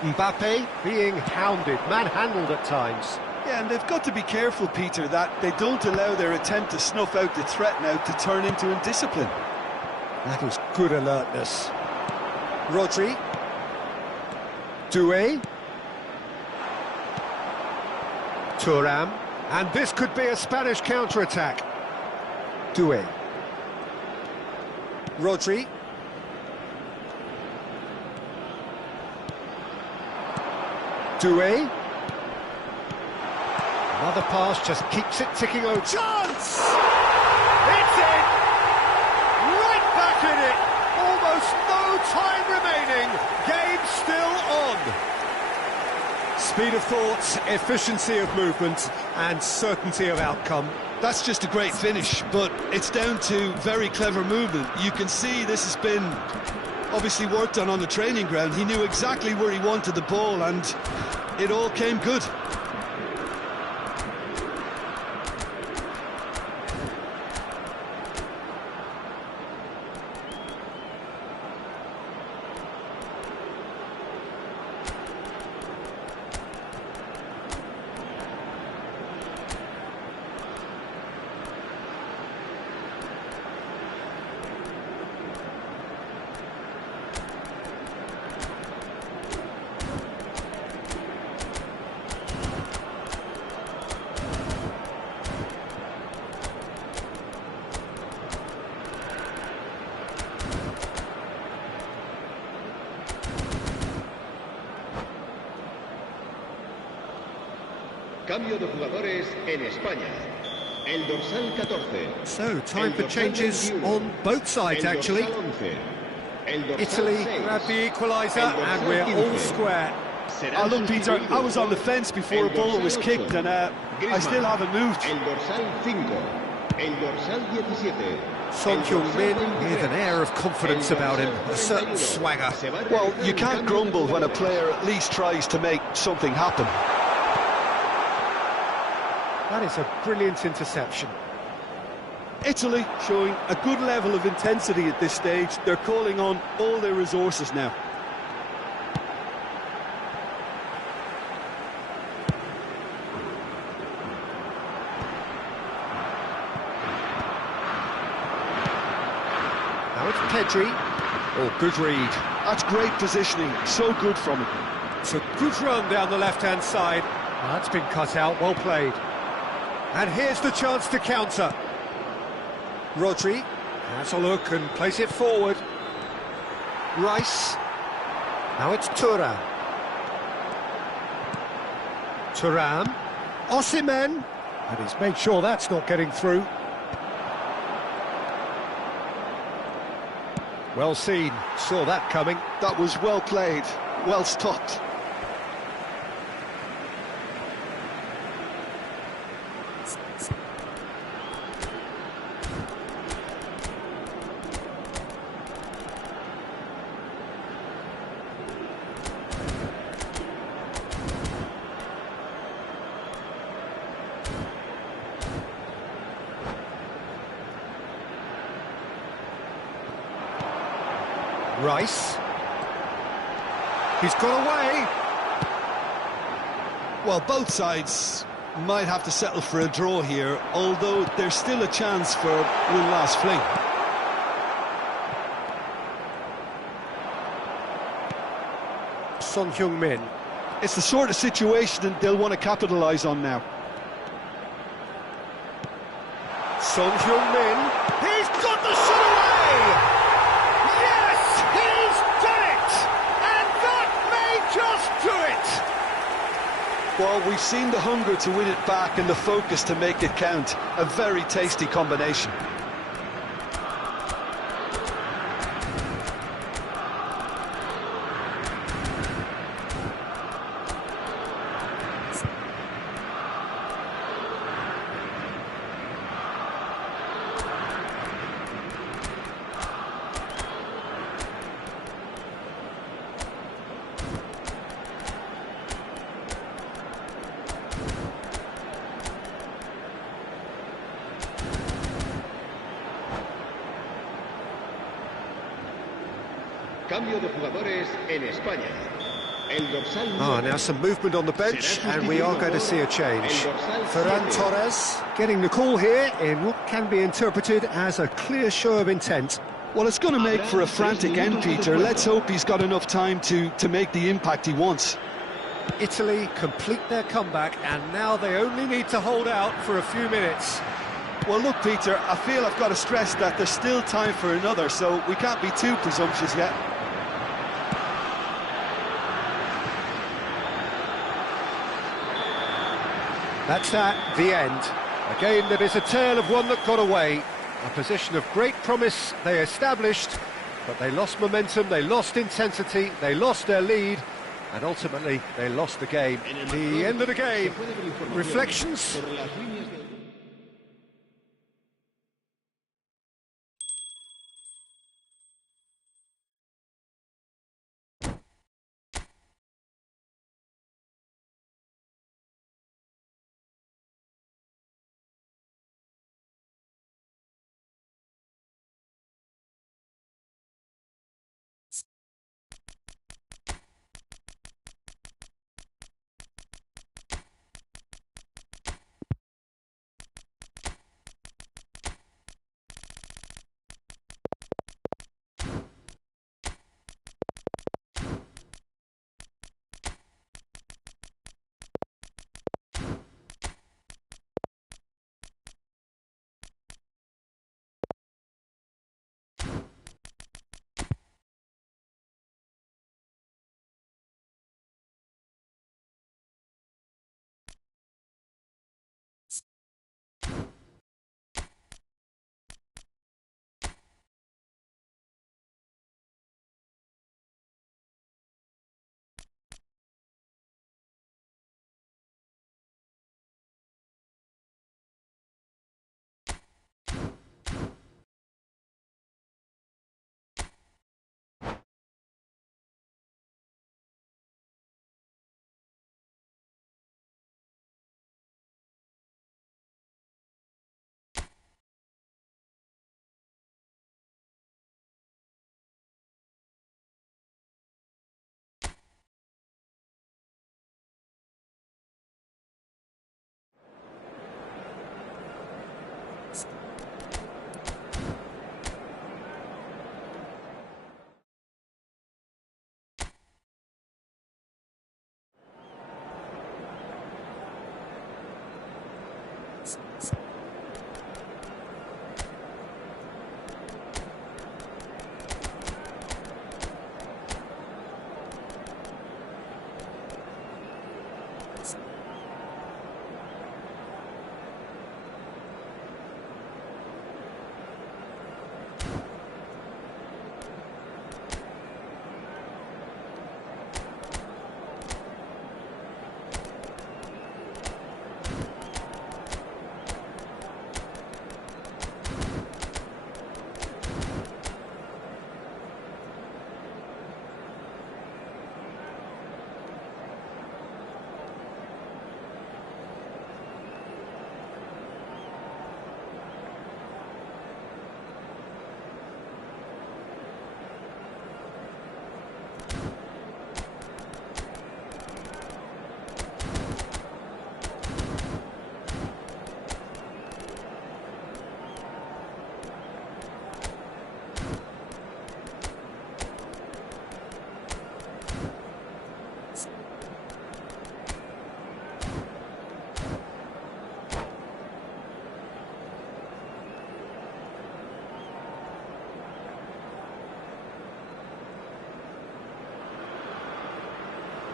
Mbappe being hounded, manhandled at times. Yeah, and they've got to be careful, Peter, that they don't allow their attempt to snuff out the threat now to turn into indiscipline. That is good alertness. Rodri. Doué. Thuram. And this could be a Spanish counter-attack. Doué. Rodri. Doué. Another pass just keeps it ticking over. Chance! It's in! back in it. Almost no time remaining. Game still on. Speed of thought, efficiency of movement, and certainty of outcome. That's just a great finish, but it's down to very clever movement. You can see this has been obviously worked on the training ground. He knew exactly where he wanted the ball, and it all came good. Cambio de jugadores en España. El dorsal 14. So, time for changes on both sides, actually. Italy grabbed the equaliser, and we're all square. Oh, look, Peter, I was on the fence before a ball was kicked, and I still haven't moved. El dorsal 5. El dorsal 17. Son Heung-min with an air of confidence about him, a certain swagger. Well, you can't grumble when a player at least tries to make something happen. That is a brilliant interception. Italy showing a good level of intensity at this stage. They're calling on all their resources now. Now it's Pedri. Oh, good read. That's great positioning, so good from him. It's a good run down the left-hand side. That's been cut out, well played. And here's the chance to counter. Rodri has a look and plays it forward. Rice. Now it's Thuram. Thuram. Osimhen. And he's made sure that's not getting through. Well seen. Saw that coming. That was well played, well stopped. Rice. He's got away. Well, both sides might have to settle for a draw here, although there's still a chance for one last fling. Son Heung-min. It's the sort of situation that they'll want to capitalise on now. Son Heung-min. He's got the shot away! Yes, he's done it! And that may just do it! Well, we've seen the hunger to win it back and the focus to make it count. A very tasty combination. Cambio de jugadores en España. El dorsal 9. Now some movement on the bench, and we are going to see a change. Ferran Torres getting the call here in what can be interpreted as a clear show of intent. Well, it's going to make for a frantic end, Peter. Let's hope he's got enough time to make the impact he wants. Italy complete their comeback, and now they only need to hold out for a few minutes. Well, look, Peter, I feel I've got to stress that there's still time for another, so we can't be too presumptuous yet. That's that, the end. A game that is a tale of one that got away. A position of great promise they established, but they lost momentum, they lost intensity, they lost their lead, and ultimately they lost the game. The end of the game. Reflections?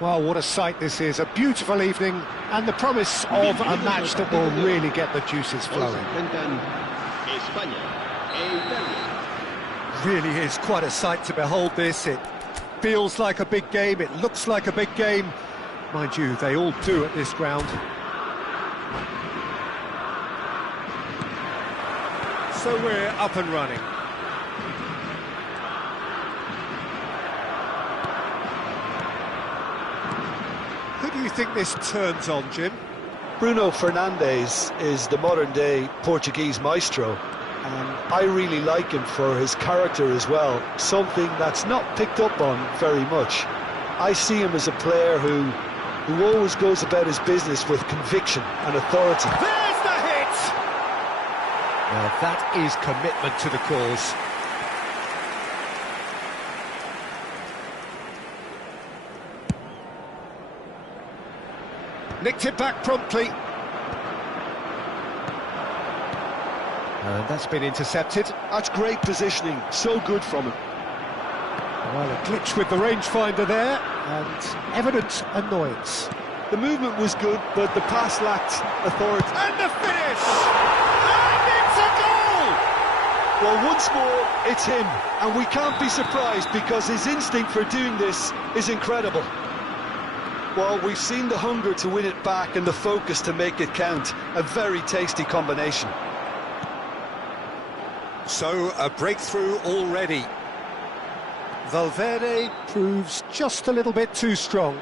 Well, what a sight this is. A beautiful evening and the promise of a match that will really get the juices flowing. Really is quite a sight to behold this. It feels like a big game, it looks like a big game. Mind you, they all do at this ground. So we're up and running. Who do you think this turns on, Jim? Bruno Fernandes is the modern-day Portuguese maestro, and I really like him for his character as well, something that's not picked up on very much. I see him as a player who always goes about his business with conviction and authority. There's the hit! Now that is commitment to the cause. Nicked it back promptly. And that's been intercepted. That's great positioning, so good from him. Well, a glitch with the rangefinder there, and evident annoyance. The movement was good, but the pass lacked authority. And the finish! And it's a goal! Well, once more, it's him, and we can't be surprised because his instinct for doing this is incredible. Well, we've seen the hunger to win it back and the focus to make it count. A very tasty combination. So, a breakthrough already. Valverde proves just a little bit too strong.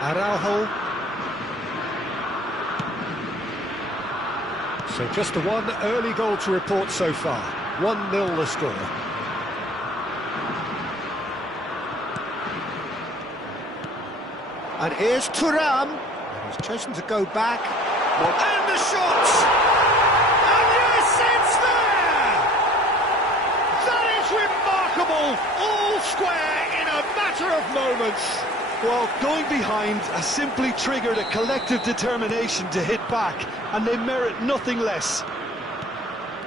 Araujo. So just the one early goal to report so far. 1-0 the score. And here's Thuram. And he's chosen to go back. And the shot! And yes, it's there! That is remarkable! All square in a matter of moments. Well, going behind has simply triggered a collective determination to hit back, and they merit nothing less.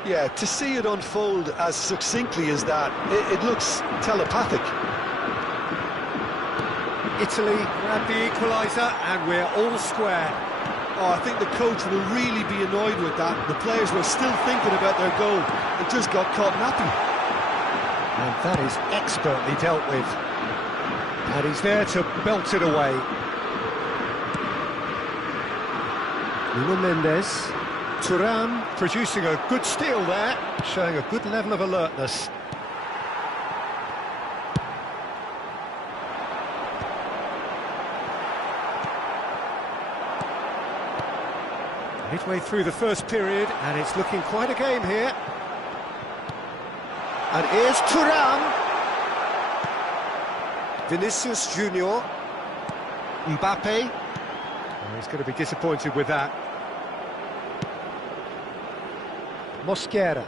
Yeah, to see it unfold as succinctly as that, it looks telepathic. Italy grab the equaliser, and we're all square. Oh, I think the coach will really be annoyed with that. The players were still thinking about their goal and just got caught napping. And that is expertly dealt with. And he's there to belt it away. Nuno Mendes. Thuram producing a good steal there, showing a good level of alertness. Midway through the first period, and it's looking quite a game here. And here's Thuram. Vinicius Junior. Mbappe. Oh, he's going to be disappointed with that. Mosquera.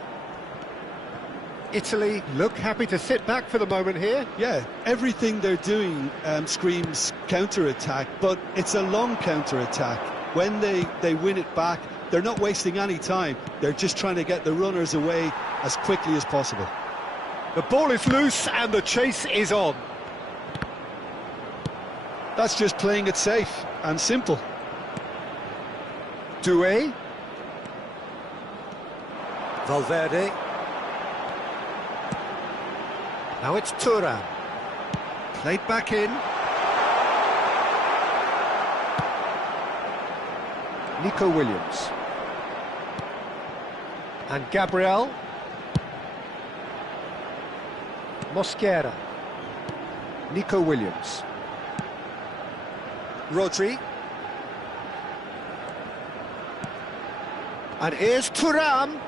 Italy look happy to sit back for the moment here. Yeah, everything they're doing screams counter-attack, but it's a long counter-attack. When they win it back, they're not wasting any time. They're just trying to get the runners away as quickly as possible. The ball is loose and the chase is on. That's just playing it safe and simple. Doué. Valverde. Now it's Thuram. Played back in. Nico Williams. And Gabriel. Mosquera. Nico Williams. Rodri. And here's Thuram.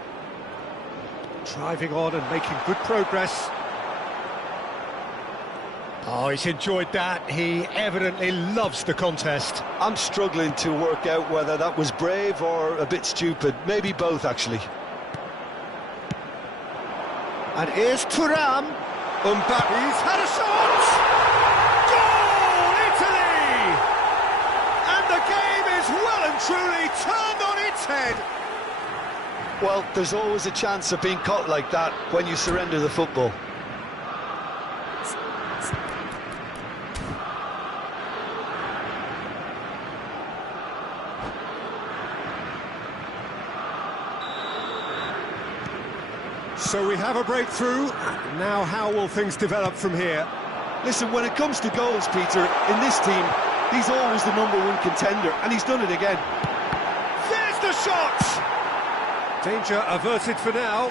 Driving on and making good progress. Oh, he's enjoyed that. He evidently loves the contest. I'm struggling to work out whether that was brave or a bit stupid. Maybe both, actually. And here's Thuram. Mbappe's had a shot! Goal, Italy! And the game is well and truly turned on its head. Well, there's always a chance of being caught like that when you surrender the football. So we have a breakthrough. Now how will things develop from here? Listen, when it comes to goals, Peter, in this team, he's always the #1 contender, and he's done it again. There's the shot! Danger averted for now.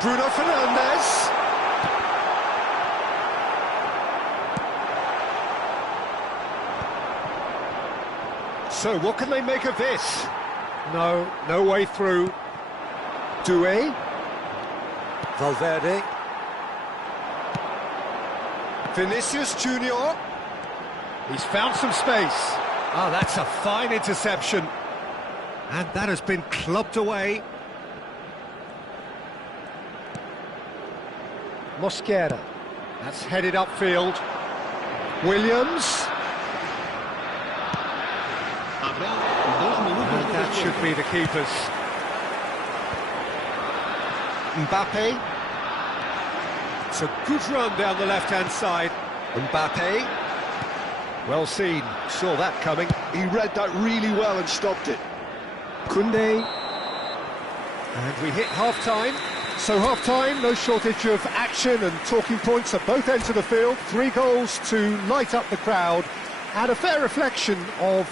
Bruno Fernandes. So what can they make of this? No way through. Doué. Valverde. Vinicius Junior. He's found some space. Oh, that's a fine interception. And that has been clubbed away. Mosquera. That's headed upfield. Williams. Habrá 2 minutos And de that should descuento. be the keepers. Mbappe. It's a good run down the left-hand side. Mbappe. Well seen, saw that coming. He read that really well and stopped it. Koundé. And we hit half-time. So half-time, no shortage of action and talking points at both ends of the field. 3 goals to light up the crowd, and a fair reflection of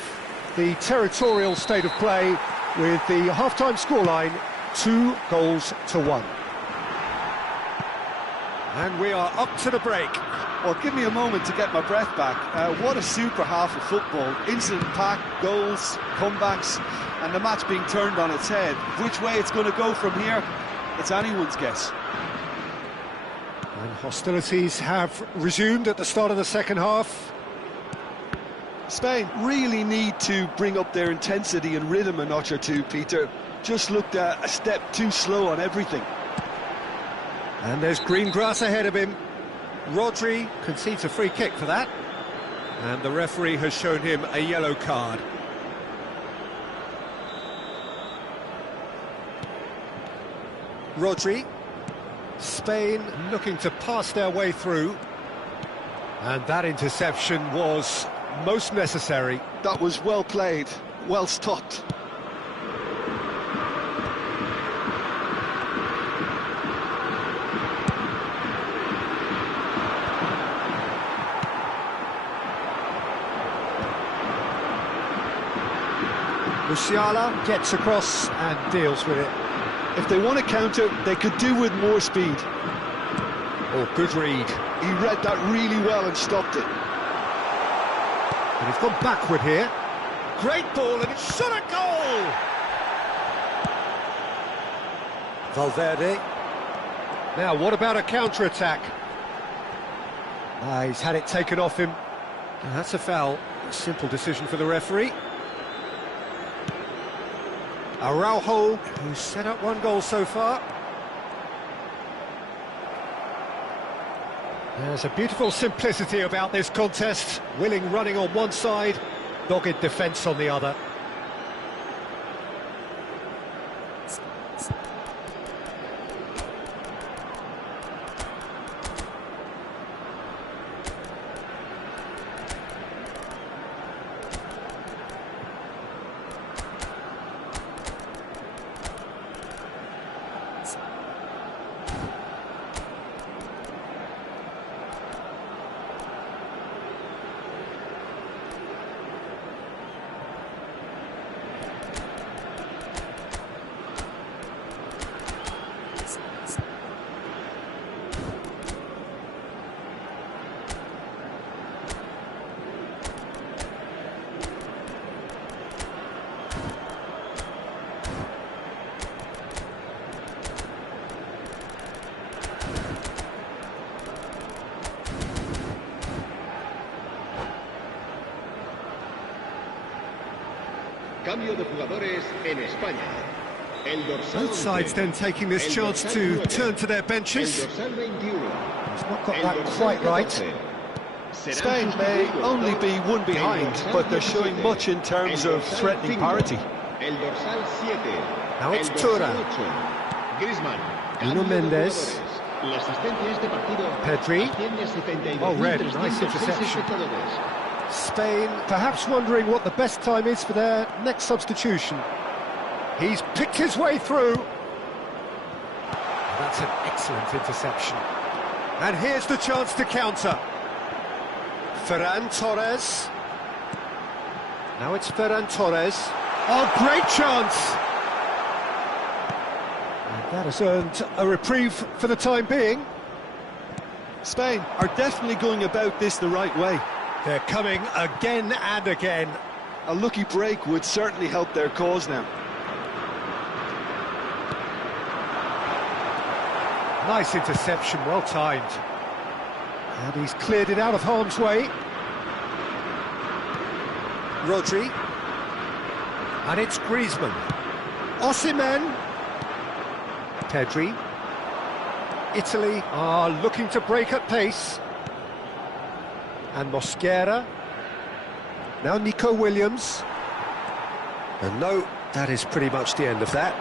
the territorial state of play with the half-time scoreline 2-1. And we are up to the break. Well, give me a moment to get my breath back. What a super half of football. Incident-packed, goals, comebacks, and the match being turned on its head. Which way it's going to go from here, it's anyone's guess. And hostilities have resumed at the start of the second half. Spain really need to bring up their intensity and rhythm a notch or two, Peter. Just looked a step too slow on everything. And there's green grass ahead of him. Rodri concedes a free kick for that. And the referee has shown him a yellow card. Rodri. Spain looking to pass their way through. And that interception was most necessary. That was well played, well stopped. Musiala gets across and deals with it. If they want to counter, they could do with more speed. Oh, good read. He read that really well and stopped it. And he's gone backward here. Great ball, and it's shot at goal! Valverde. Now, what about a counter-attack? He's had it taken off him. And that's a foul. A simple decision for the referee. Araujo, who's set up 1 goal so far. There's a beautiful simplicity about this contest. Willing running on one side, dogged defence on the other. Cambio de jugadores en España. El dorsal Both sides 11. then taking this El chance dorsal to 9. turn to their El benches. dorsal 21. He's not got El that dorsal quite right. 14. Serán Spain may sustituidos only por be one el behind, dorsal but they're showing 17. much in terms El of dorsal threatening 5. parity. El dorsal 7. Now it's El dorsal Tura. 8. Griezmann. Nuno Cambio de Mendes. jugadores. La asistencia a este partido Pedri. asciende a 72.306 Oh, red, nice interception. espectadores. Spain perhaps wondering what the best time is for their next substitution. He's picked his way through. That's an excellent interception. And here's the chance to counter. Ferran Torres. Now it's Ferran Torres. Oh, great chance! And that has earned a reprieve for the time being. Spain are definitely going about this the right way. They're coming again and again. A lucky break would certainly help their cause now. Nice interception, well timed. And he's cleared it out of harm's way. Rodri. And it's Griezmann. Osimhen. Pedri. Italy are looking to break at pace. And Mosquera. Now Nico Williams. And no, that is pretty much the end of that.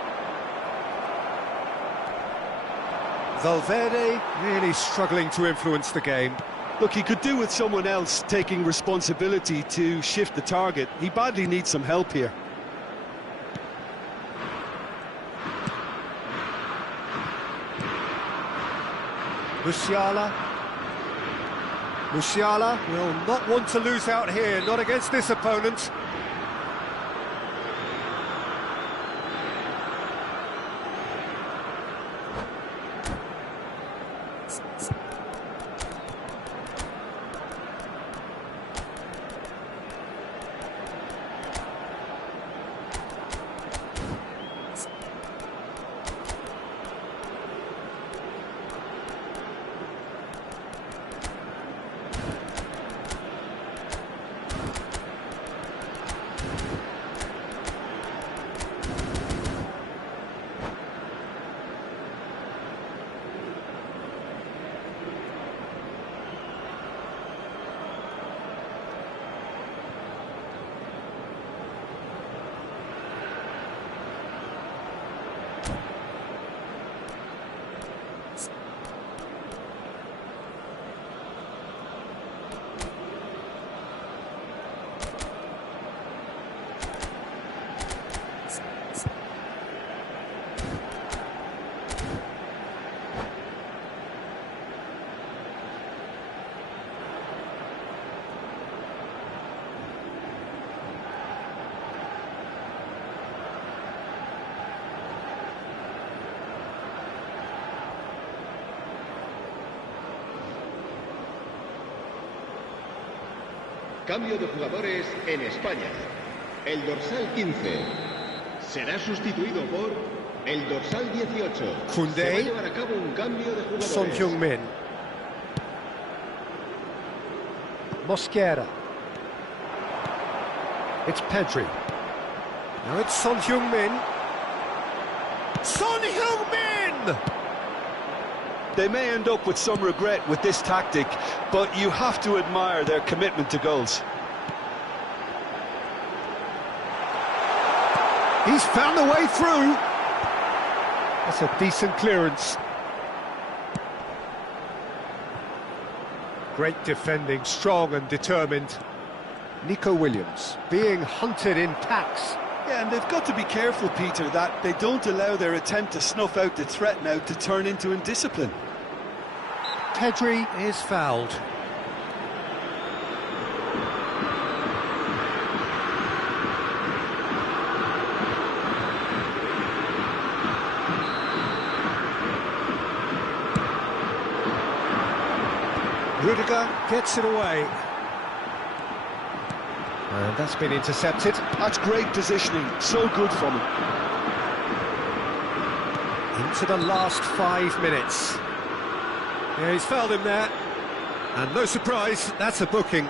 Valverde really struggling to influence the game. Look, he could do with someone else taking responsibility to shift the target. He badly needs some help here. Musiala. Musiala will not want to lose out here, not against this opponent. Cambio de jugadores en España. El dorsal 15 será sustituido por el dorsal 18. Koundé. Se va a llevar a cabo un cambio de jugadores. Son Heung-min. Mosquera. It's Pedri. Now it's Son Heung-min. Son Heung-min! They may end up with some regret with this tactic, but you have to admire their commitment to goals. He's found a way through. That's a decent clearance. Great defending, strong and determined. Nico Williams being hunted in packs. Yeah, and they've got to be careful, Peter, that they don't allow their attempt to snuff out the threat now to turn into indiscipline. Pedri is fouled. Rudiger gets it away. And that's been intercepted. That's great positioning, so good from him. Into the last 5 minutes. Yeah, he's fouled him there. And no surprise, that's a booking.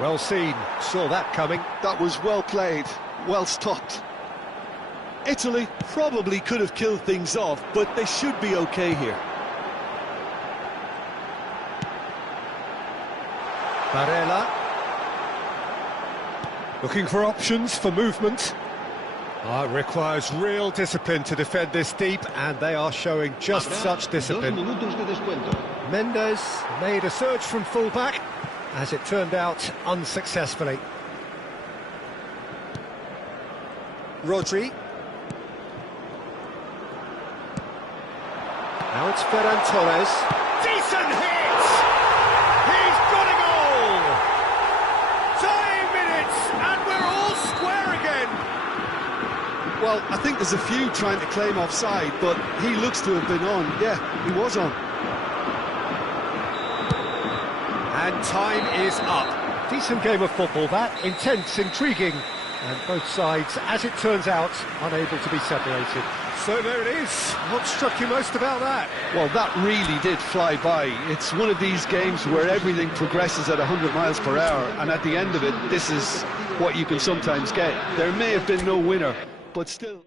Well seen, saw that coming. That was well played, well stopped. Italy probably could have killed things off, but they should be okay here. Barella. Looking for options for movement. It requires real discipline to defend this deep, and they are showing just such discipline. 2 minutos de descuento. Mendes made a surge from full-back, as it turned out unsuccessfully. Rodri. Now it's Ferran Torres. Decent hit! He's got a goal! Time minutes, and we're all square again! Well, I think there's a few trying to claim offside, but he looks to have been on. Yeah, he was on. And time is up. Decent game of football, that. Intense, intriguing. And both sides, as it turns out, unable to be separated. So there it is. What struck you most about that? Well, that really did fly by. It's one of these games where everything progresses at 100 miles per hour, and at the end of it, this is what you can sometimes get. There may have been no winner, but still...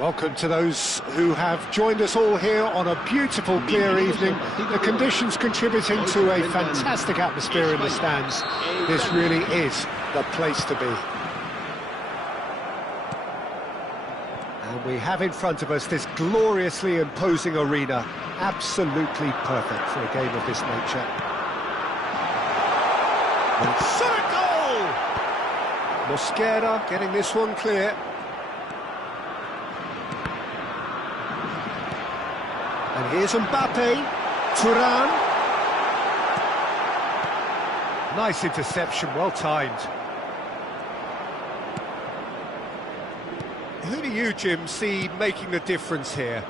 Welcome to those who have joined us all here on a beautiful, clear evening. The conditions contributing to a fantastic atmosphere in the stands. This really is the place to be. And we have in front of us this gloriously imposing arena. Absolutely perfect for a game of this nature. Shot a goal! Mosquera getting this one clear. And here's Mbappe, Thuram. Nice interception, well timed. Who do you, Jim, see making the difference here?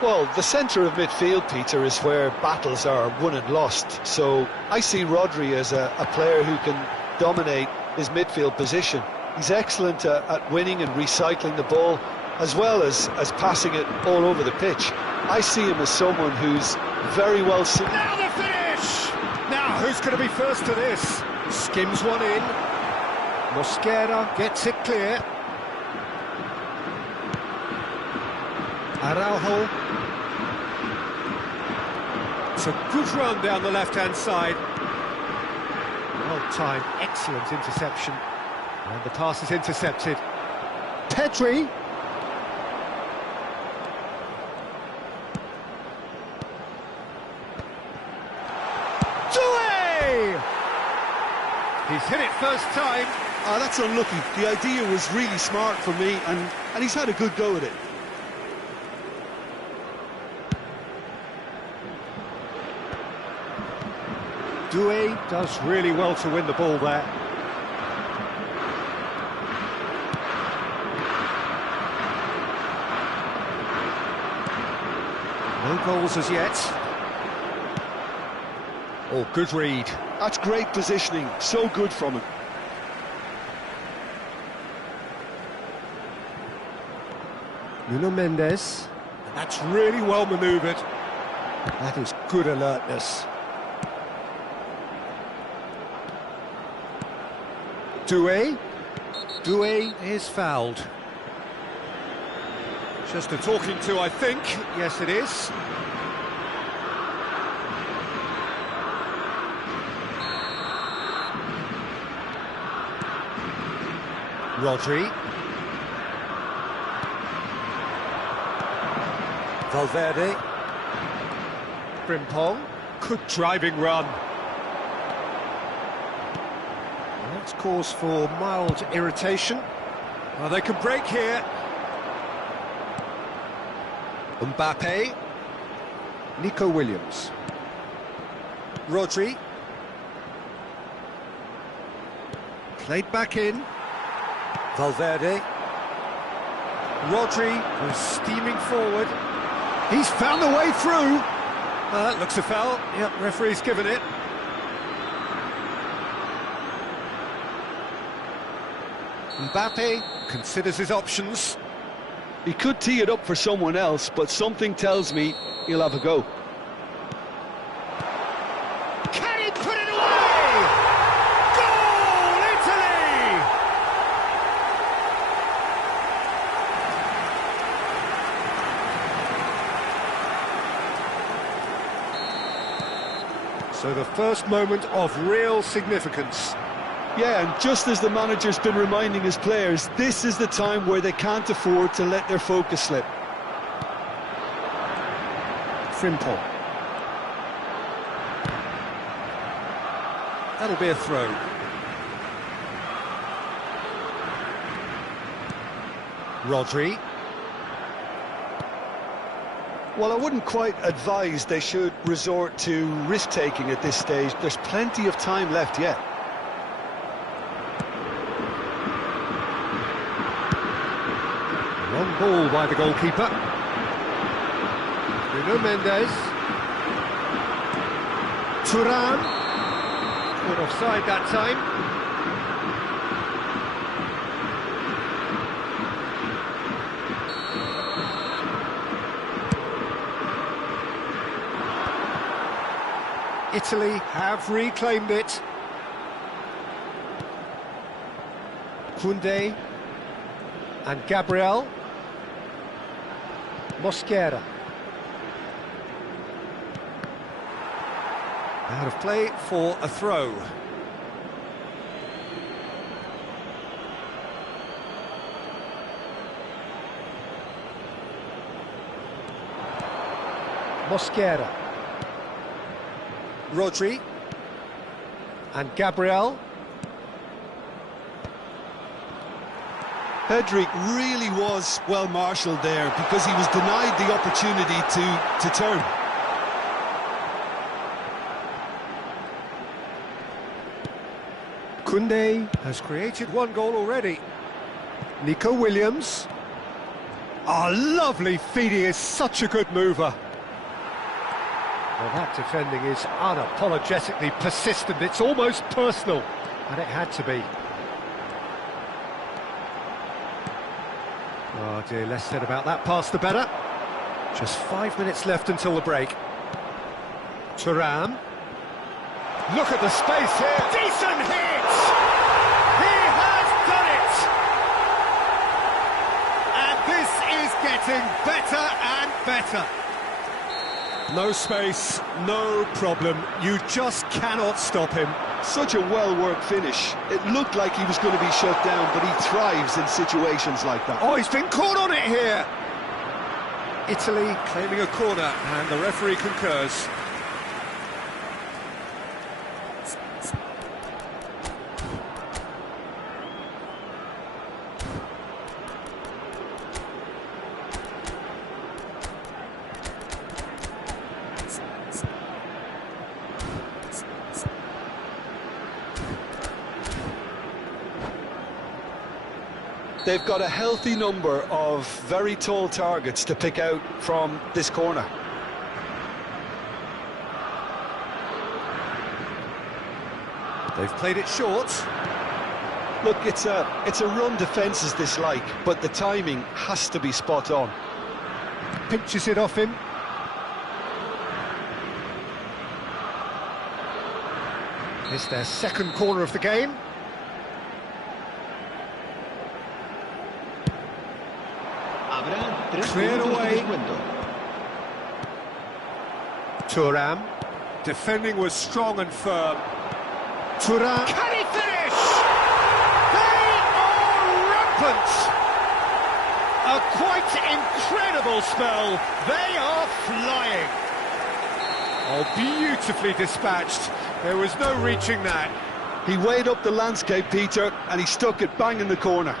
Well, the centre of midfield, Peter, is where battles are won and lost. So I see Rodri as a player who can dominate his midfield position. He's excellent at winning and recycling the ball, as well as passing it all over the pitch. I see him as someone who's very well... Now the finish! Now, who's going to be first to this? Skims one in. Mosquera gets it clear. Araujo. It's a good run down the left-hand side. time, excellent interception. And the pass is intercepted. Pedri. He's hit it first time. Oh, that's unlucky. The idea was really smart for me, and he's had a good go at it. Doué does really well to win the ball there. No goals as yet. Oh, good read. That's great positioning, so good from him. Nuno Mendes. That's really well manoeuvred. That is good alertness. Doué. Doué is fouled. Just a talking to, I think. Yes, it is. Rodri. Valverde. Frimpong. Good driving run. And that's cause for mild irritation. Well, they can break here. Mbappe. Nico Williams. Rodri. Played back in. Valverde. Rodri was steaming forward. He's found the way through. That looks a foul. Yep, referee's given it. Mbappe considers his options. He could tee it up for someone else, but something tells me he'll have a go. Can he put it away? Goal, Italy! So the first moment of real significance. Yeah, and just as the manager's been reminding his players, this is the time where they can't afford to let their focus slip. Frimpong. That'll be a throw. Rodri. Well, I wouldn't quite advise they should resort to risk-taking at this stage. There's plenty of time left yet. Long ball by the goalkeeper. Nuno Mendes. Thuram. Caught offside that time. Italy have reclaimed it. Koundé and Gabriel. Mosquera. Out of play for a throw. Mosquera. Rodri. And Gabriel. Pedri really was well marshalled there because he was denied the opportunity to turn. Koundé has created one goal already. Nico Williams. Oh, lovely feed, he is such a good mover. Well, that defending is unapologetically persistent, it's almost personal, and it had to be. Oh dear, less said about that pass the better. Just 5 minutes left until the break. Thuram. Look at the space here. Decent hit! He has done it! And this is getting better and better. No space, no problem. You just cannot stop him. Such a well-worked finish. It looked like he was going to be shut down, but he thrives in situations like that. Oh, he's been caught on it here. Italy claiming a corner, and the referee concurs. They've got a healthy number of very tall targets to pick out from this corner. They've played it short. Look, it's a run defence's dislike, but the timing has to be spot on. Pinches it off him. It's their second corner of the game. Cleared away. Thuram. Defending was strong and firm. Thuram. Can he finish? They are rampant! A quite incredible spell. They are flying. Oh, beautifully dispatched. There was no reaching that. He weighed up the landscape, Peter, and he stuck it bang in the corner.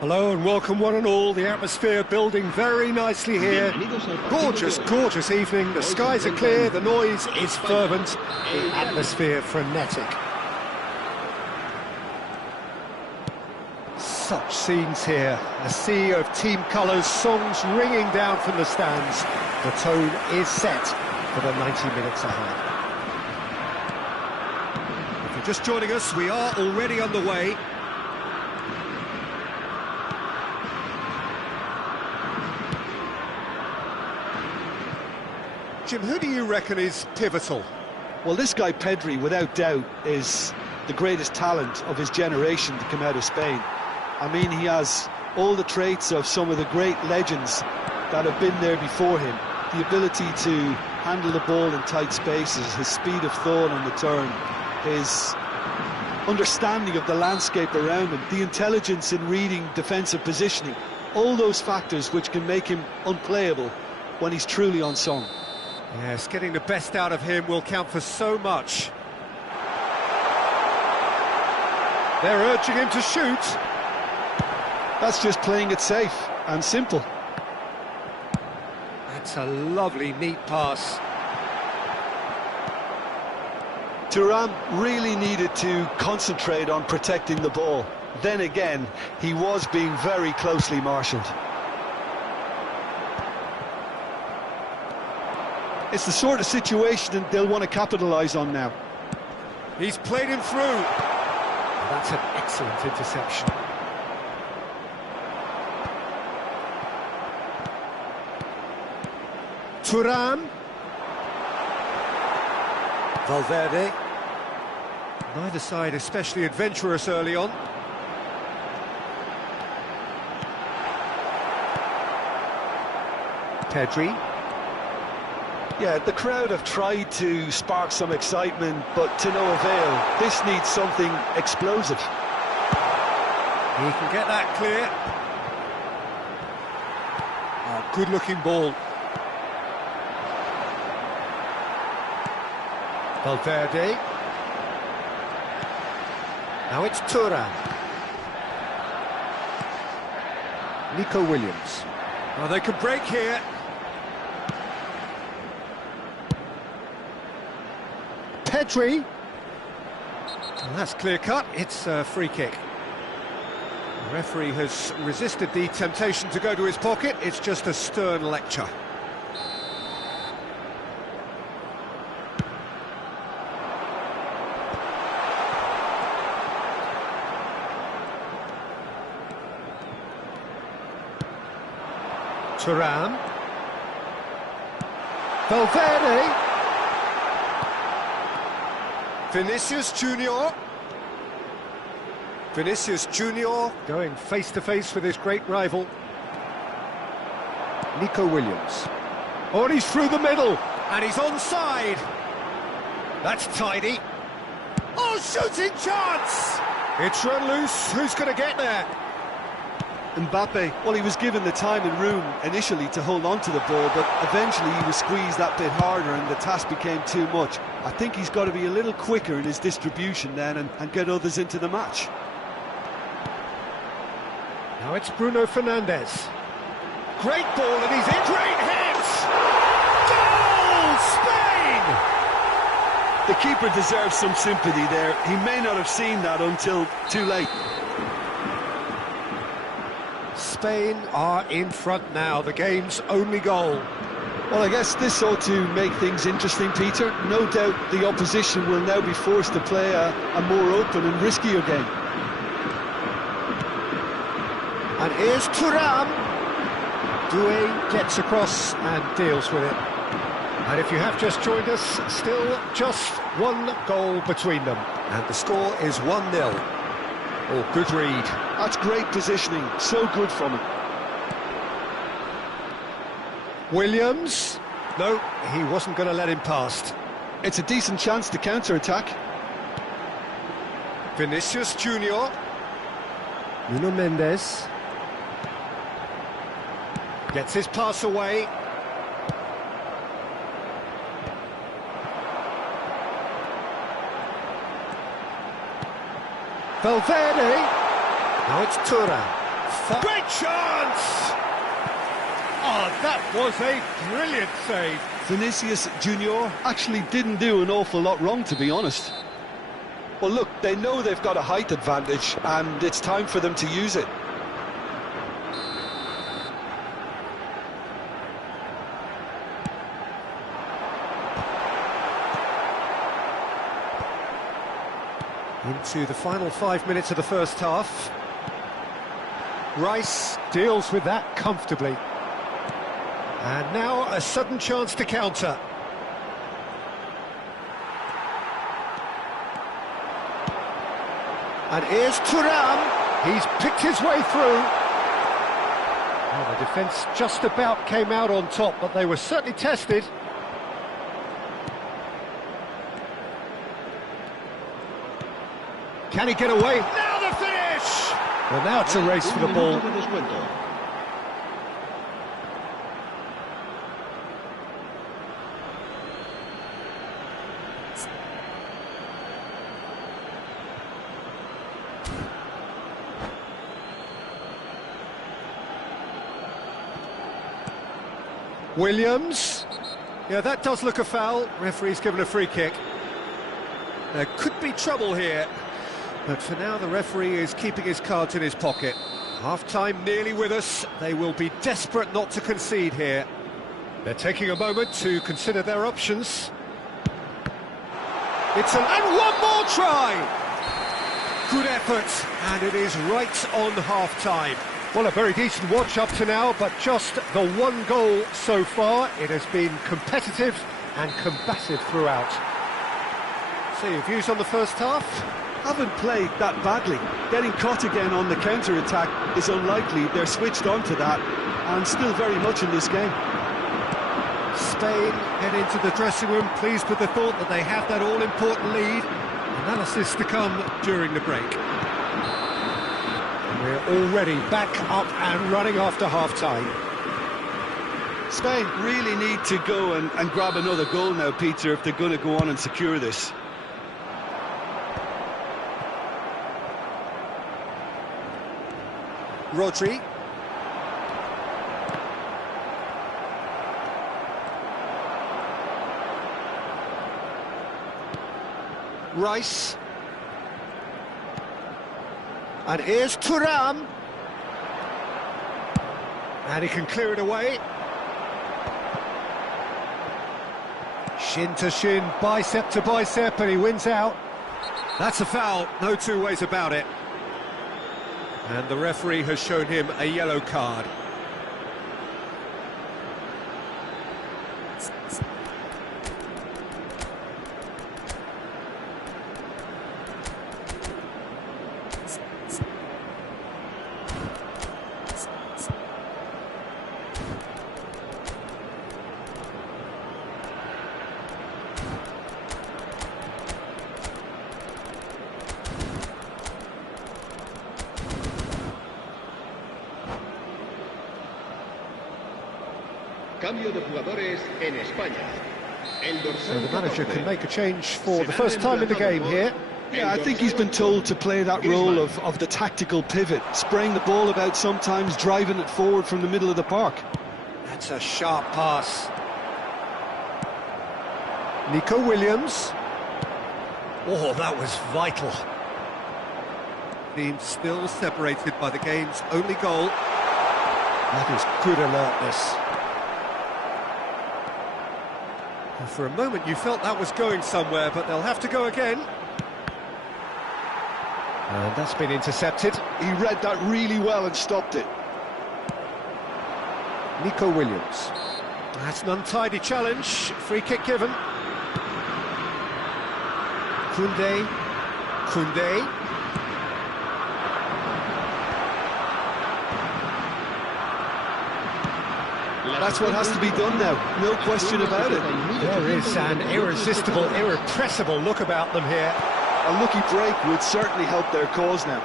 Hello and welcome one and all. The atmosphere building very nicely here. Gorgeous, gorgeous evening. The skies are clear, the noise is fervent, the atmosphere frenetic. Such scenes here. A sea of team colours, songs ringing down from the stands. The tone is set for the 90 minutes ahead. If you're just joining us, we are already underway. Jim, who do you reckon is pivotal? Well, this guy Pedri, without doubt, is the greatest talent of his generation to come out of Spain. I mean, he has all the traits of some of the great legends that have been there before him. The ability to handle the ball in tight spaces, his speed of thought on the turn, his understanding of the landscape around him, the intelligence in reading defensive positioning, all those factors which can make him unplayable when he's truly on song. Yes, getting the best out of him will count for so much. They're urging him to shoot. That's just playing it safe and simple. That's a lovely, neat pass. Thuram really needed to concentrate on protecting the ball. Then again, he was being very closely marshalled. It's the sort of situation that they'll want to capitalise on now. He's played him through. That's an excellent interception. Thuram. Valverde. Neither side especially adventurous early on. Pedri. Yeah, the crowd have tried to spark some excitement, but to no avail. This needs something explosive. He can get that clear. Oh, good-looking ball. Valverde. Now it's Thuram. Nico Williams. Well, they could break here. Pedri. And that's clear-cut. It's a free kick. The referee has resisted the temptation to go to his pocket. It's just a stern lecture. Thuram. Valverde. Vinicius Junior. Vinicius Junior going face-to-face with his great rival. Nico Williams. Oh, and he's through the middle. And he's onside. That's tidy. Oh, shooting chance! It's run loose. Who's going to get there? Mbappe, well, he was given the time and room initially to hold on to the ball, but eventually he was squeezed that bit harder and the task became too much. I think he's got to be a little quicker in his distribution then and get others into the match. Now it's Bruno Fernandes. Great ball and he's in. Great hit! Goal! Spain! The keeper deserves some sympathy there. He may not have seen that until too late. Spain are in front now, the game's only goal. Well, I guess this ought to make things interesting, Peter. No doubt the opposition will now be forced to play a more open and riskier game. And here's Thuram. Doué gets across and deals with it. And if you have just joined us, still just one goal between them. And the score is 1-0. Oh, good read. That's great positioning, so good from him. Williams. No, he wasn't going to let him past. It's a decent chance to counter-attack. Vinicius Junior. Nuno Mendes. Gets his pass away. Valverde. Now it's Thuram. Great chance! Oh, that was a brilliant save. Vinicius Junior actually didn't do an awful lot wrong, to be honest. Well, look, they know they've got a height advantage, and it's time for them to use it. Into the final 5 minutes of the first half. Rice deals with that comfortably. And now a sudden chance to counter. And here's Thuram. He's picked his way through. Well, the defence just about came out on top, but they were certainly tested. Can he get away? Now the finish! Well, now it's a race for the ball. De descuento. Williams. Yeah, that does look a foul. Referee's given a free kick. There could be trouble here, but for now the referee is keeping his cards in his pocket. Half-time nearly with us. They will be desperate not to concede here. They're taking a moment to consider their options. And one more try! Good effort, and it is right on half-time. Well, a very decent watch up to now, but just the one goal so far. It has been competitive and combative throughout. So your views on the first half? Haven't played that badly. Getting caught again on the counter-attack is unlikely. They're switched on to that, and still very much in this game. Spain head into the dressing room pleased with the thought that they have that all-important lead. Analysis to come during the break. We're already back up and running after half-time. Spain really need to go and grab another goal now, Peter, if they're going to go on and secure this. Rodri. Rice. And here's Thuram. And he can clear it away. Shin to shin, bicep to bicep, and he wins out. That's a foul, no two ways about it. And the referee has shown him a yellow card. Cambio de jugadores en España. El So dorsal the manager 14. can make a change for the first time in the game here. Yeah, I think he's been told to play that role of the tactical pivot, spraying the ball about sometimes, driving it forward from the middle of the park. That's a sharp pass. Nico Williams. Oh, that was vital. Being still separated by the game's only goal. That is good alertness. And for a moment you felt that was going somewhere, but they'll have to go again. And that's been intercepted. He read that really well and stopped it. Nico Williams. That's an untidy challenge. Free kick given. Koundé. That's what has to be done now, no question about it. There is an irresistible, irrepressible look about them here. A lucky break would certainly help their cause now.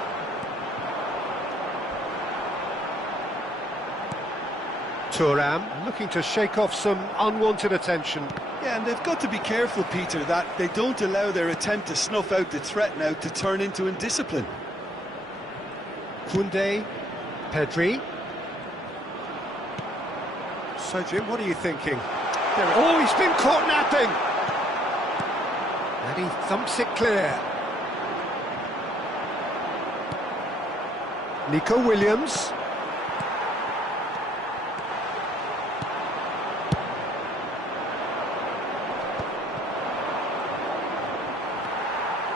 Thuram looking to shake off some unwanted attention. Yeah, and they've got to be careful, Peter, that they don't allow their attempt to snuff out the threat now to turn into indiscipline. Koundé, Pedri. So, Jim, what are you thinking? Oh, he's been caught napping! And he thumps it clear. Nico Williams.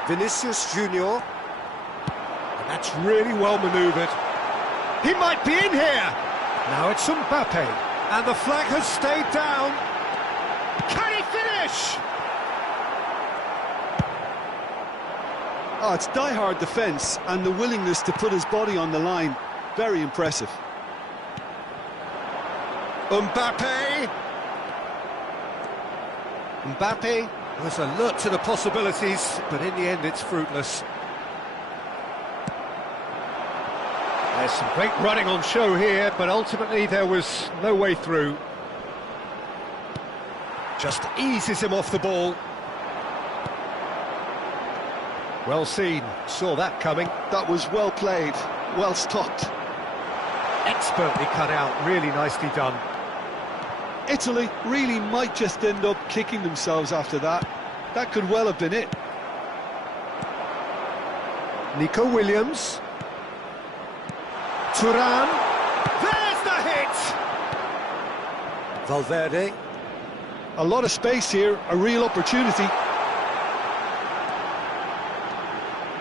Vinicius Junior. And that's really well manoeuvred. He might be in here! Now it's Mbappe. And the flag has stayed down. Can he finish? Oh, it's die-hard defence and the willingness to put his body on the line. Very impressive. Mbappe was alert to the possibilities, but in the end it's fruitless. There's some great running on show here, but ultimately there was no way through. Just eases him off the ball. Well seen, saw that coming. That was well played, well stopped. Expertly cut out, really nicely done. Italy really might just end up kicking themselves after that. That could well have been it. Nico Williams. Turan. There's the hit! Valverde. A lot of space here, a real opportunity.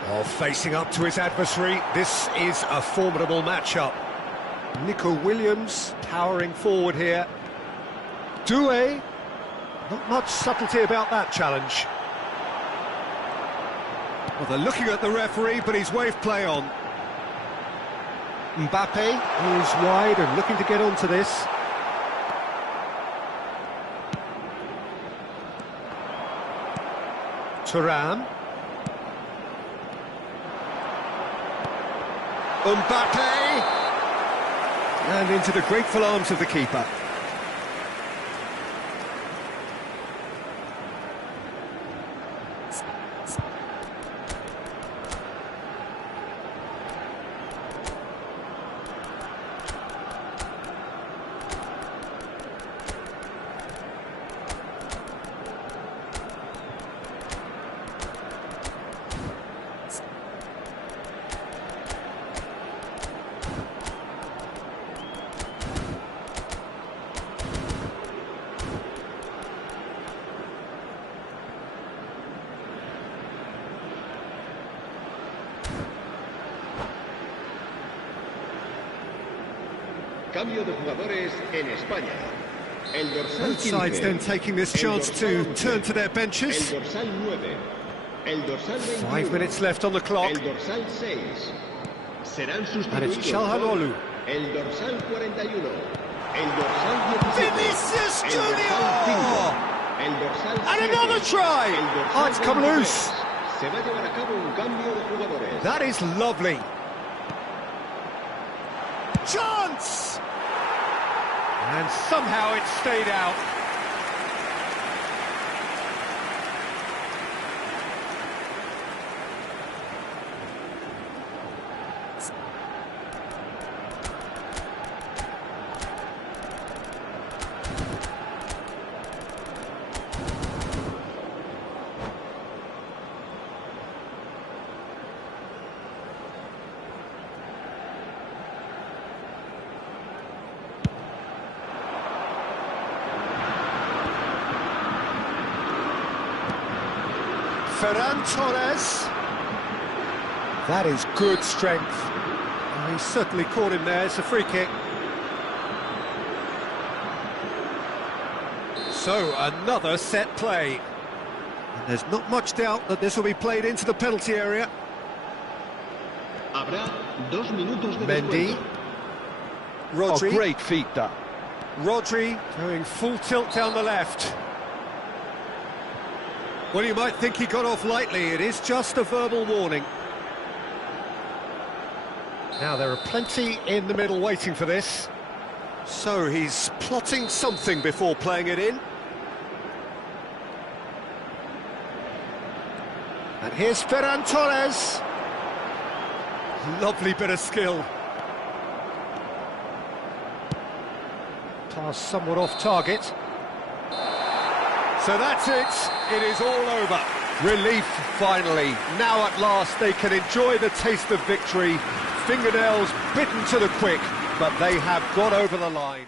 Oh, facing up to his adversary, this is a formidable matchup. Nico Williams powering forward here. Doué. Not much subtlety about that challenge. Well, they're looking at the referee, but he's waved play on. Mbappe is wide and looking to get onto this. Thuram. Mbappe! And into the grateful arms of the keeper. Cambio de jugadores en España. El dorsal Both sides 15, then taking this chance to turn to their benches. El dorsal 9. El dorsal 21. 5 minutes left on the clock. El dorsal 6. Serán And it's sustituidos Çalhanoğlu. por el dorsal 41. El dorsal 17. Vinicius el Junior! dorsal 5. El dorsal And 7. another try! El dorsal Oh, it's come 23. loose. Se va a llevar a cabo un cambio de jugadores. That is lovely. Chance! And somehow it stayed out. Ferran Torres. That is good strength. Oh, he's certainly caught him there. It's a free kick. So, another set play. And there's not much doubt that this will be played into the penalty area. Habrá 2 minutos de Mendy. descuento. Rodri. Oh, great feat, that. Rodri going full tilt down the left. Well, you might think he got off lightly. It is just a verbal warning. Now, there are plenty in the middle waiting for this. So, he's plotting something before playing it in. And here's Ferran Torres. Lovely bit of skill. Pass somewhat off target. So that's it. It is all over. Relief, finally. Now at last they can enjoy the taste of victory. Fingernails bitten to the quick, but they have got over the line.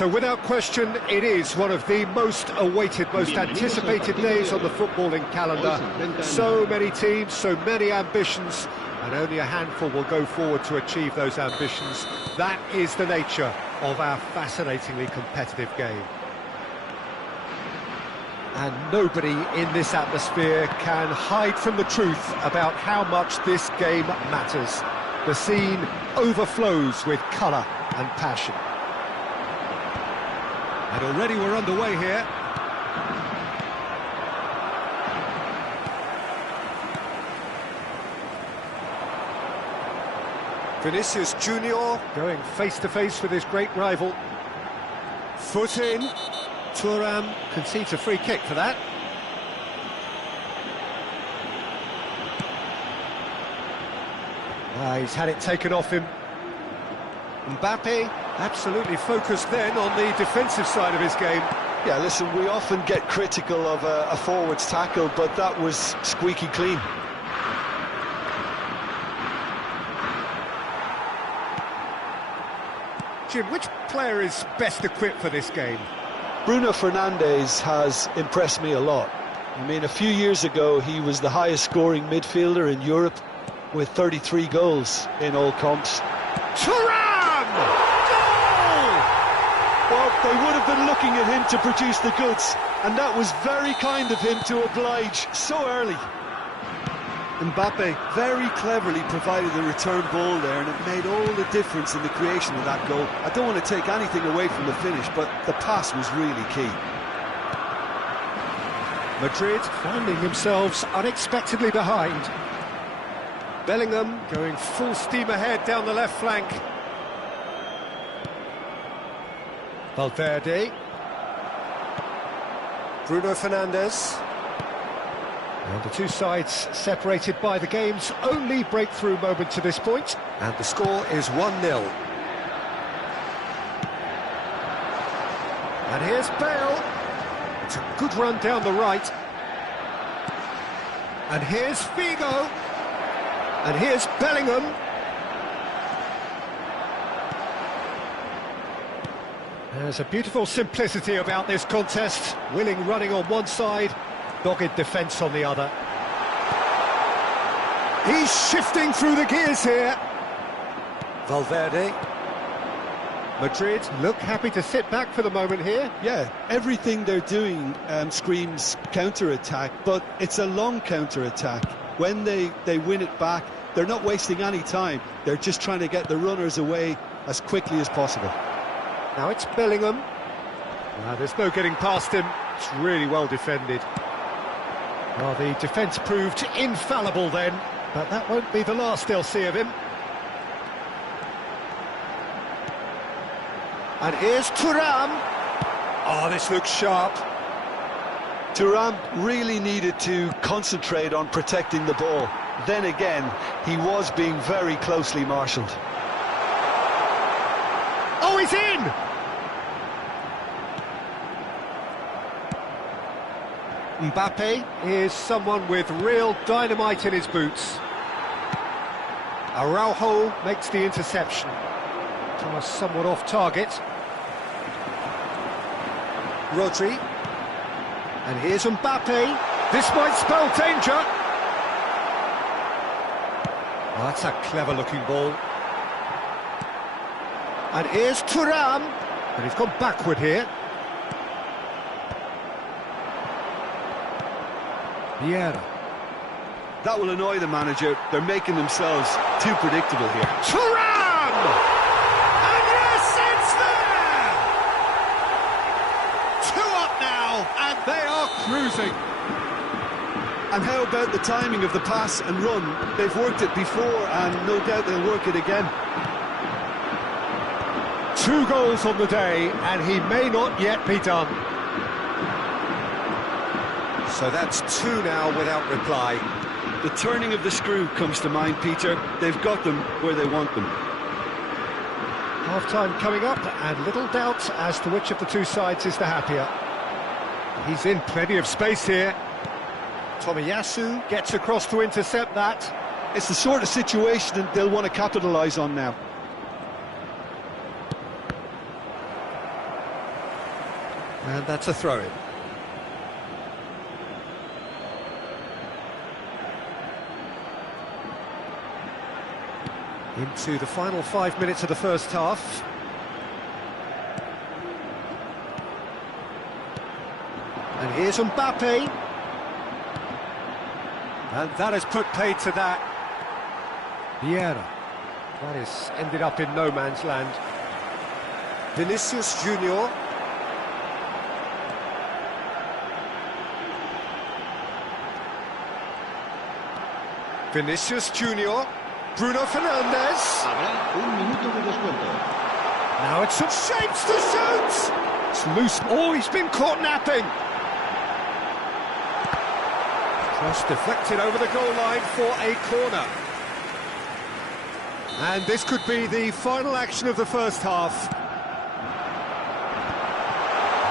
So without question, it is one of the most awaited, most anticipated days on the footballing calendar. So many teams, so many ambitions, and only a handful will go forward to achieve those ambitions. That is the nature of our fascinatingly competitive game. And nobody in this atmosphere can hide from the truth about how much this game matters. The scene overflows with colour and passion. And already we're underway here. Vinicius Junior going face-to-face with his great rival. Foot in. Thuram concedes a free kick for that. He's had it taken off him. Mbappe absolutely focused then on the defensive side of his game. Yeah, listen, we often get critical of a forward's tackle, but that was squeaky clean. Jim, which player is best equipped for this game? Bruno Fernandes has impressed me a lot. I mean, a few years ago, he was the highest scoring midfielder in Europe with 33 goals in all comps. Thuram! Goal! Well, they would have been looking at him to produce the goods, and that was very kind of him to oblige so early. Mbappe very cleverly provided the return ball there, and it made all the difference in the creation of that goal. I don't want to take anything away from the finish, but the pass was really key. Madrid finding themselves unexpectedly behind. Bellingham going full steam ahead down the left flank. Valverde. Bruno Fernandes. And the two sides separated by the game's only breakthrough moment to this point. And the score is 1-0. And here's Bale. It's a good run down the right. And here's Figo. And here's Bellingham. There's a beautiful simplicity about this contest. Willing running on one side, dogged defence on the other. He's shifting through the gears here. Valverde. Madrid look happy to sit back for the moment here. Yeah, everything they're doing screams counter-attack, but it's a long counter-attack. When they win it back, they're not wasting any time. They're just trying to get the runners away as quickly as possible. Now it's Bellingham. There's no getting past him. It's really well defended. Well, the defence proved infallible then, but that won't be the last they'll see of him. And here's Thuram. Oh, this looks sharp. Thuram really needed to concentrate on protecting the ball. Then again, he was being very closely marshalled. Oh, he's in! Mbappe is someone with real dynamite in his boots. Araujo makes the interception. Pass somewhat off target. Rodri. And here's Mbappe. This might spell danger. Oh, that's a clever-looking ball. And here's Thuram. And he's gone backward here. Vieira. That will annoy the manager. They're making themselves too predictable here. Thuram! And yes, it's there! 2 up now, and they are cruising. And how about the timing of the pass and run? They've worked it before, and no doubt they'll work it again. 2 goals on the day, and he may not yet be done. So that's 2 now without reply. The turning of the screw comes to mind, Peter. They've got them where they want them. Half-time coming up, and little doubt as to which of the two sides is the happier. He's in plenty of space here. Tomiyasu gets across to intercept that. It's the sort of situation that they'll want to capitalise on now. And that's a throw-in. Into the final 5 minutes of the first half. And here's Mbappe. And that has put paid to that. Vieira. That has ended up in no man's land. Vinicius Junior. Vinicius Junior. Bruno Fernandes. Habrá un minuto de descuento. Now it's some shapes to shoot. It's loose. Oh, he's been caught napping. Cross deflected over the goal line for a corner. And this could be the final action of the first half.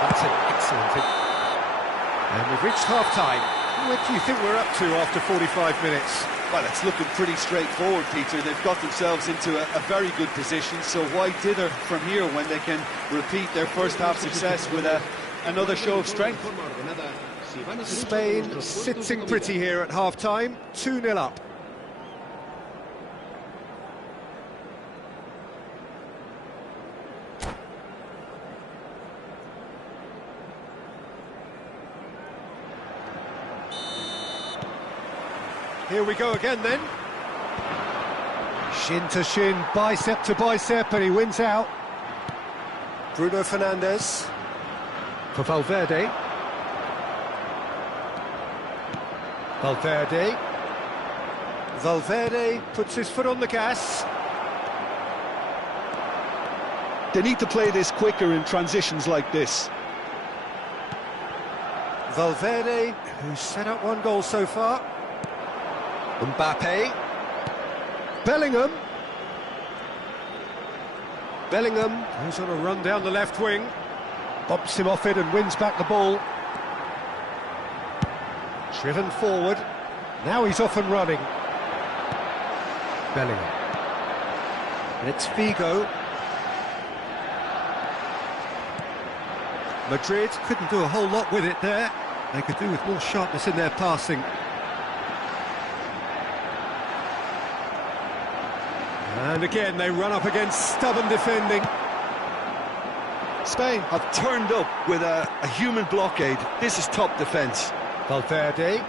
That's an excellent hit. And we've reached half-time. What do you think we're up to after 45 minutes? Well, it's looking pretty straightforward, Peter. They've got themselves into a very good position, so why dither from here when they can repeat their first half success with another show of strength? Spain sitting pretty here at half-time, 2-0 up. Here we go again then. Shin to shin, bicep to bicep, and he wins out. Bruno Fernandes. For Valverde. Valverde. Valverde puts his foot on the gas. They need to play this quicker in transitions like this. Valverde, who's set up one goal so far. Mbappe. Bellingham. Bellingham, who's on a run down the left wing. Bumps him off it and wins back the ball. Driven forward. Now he's off and running. Bellingham. And it's Figo. Madrid couldn't do a whole lot with it there. They could do with more sharpness in their passing. And again, they run up against stubborn defending. Spain have turned up with a human blockade. This is top defence. Valverde.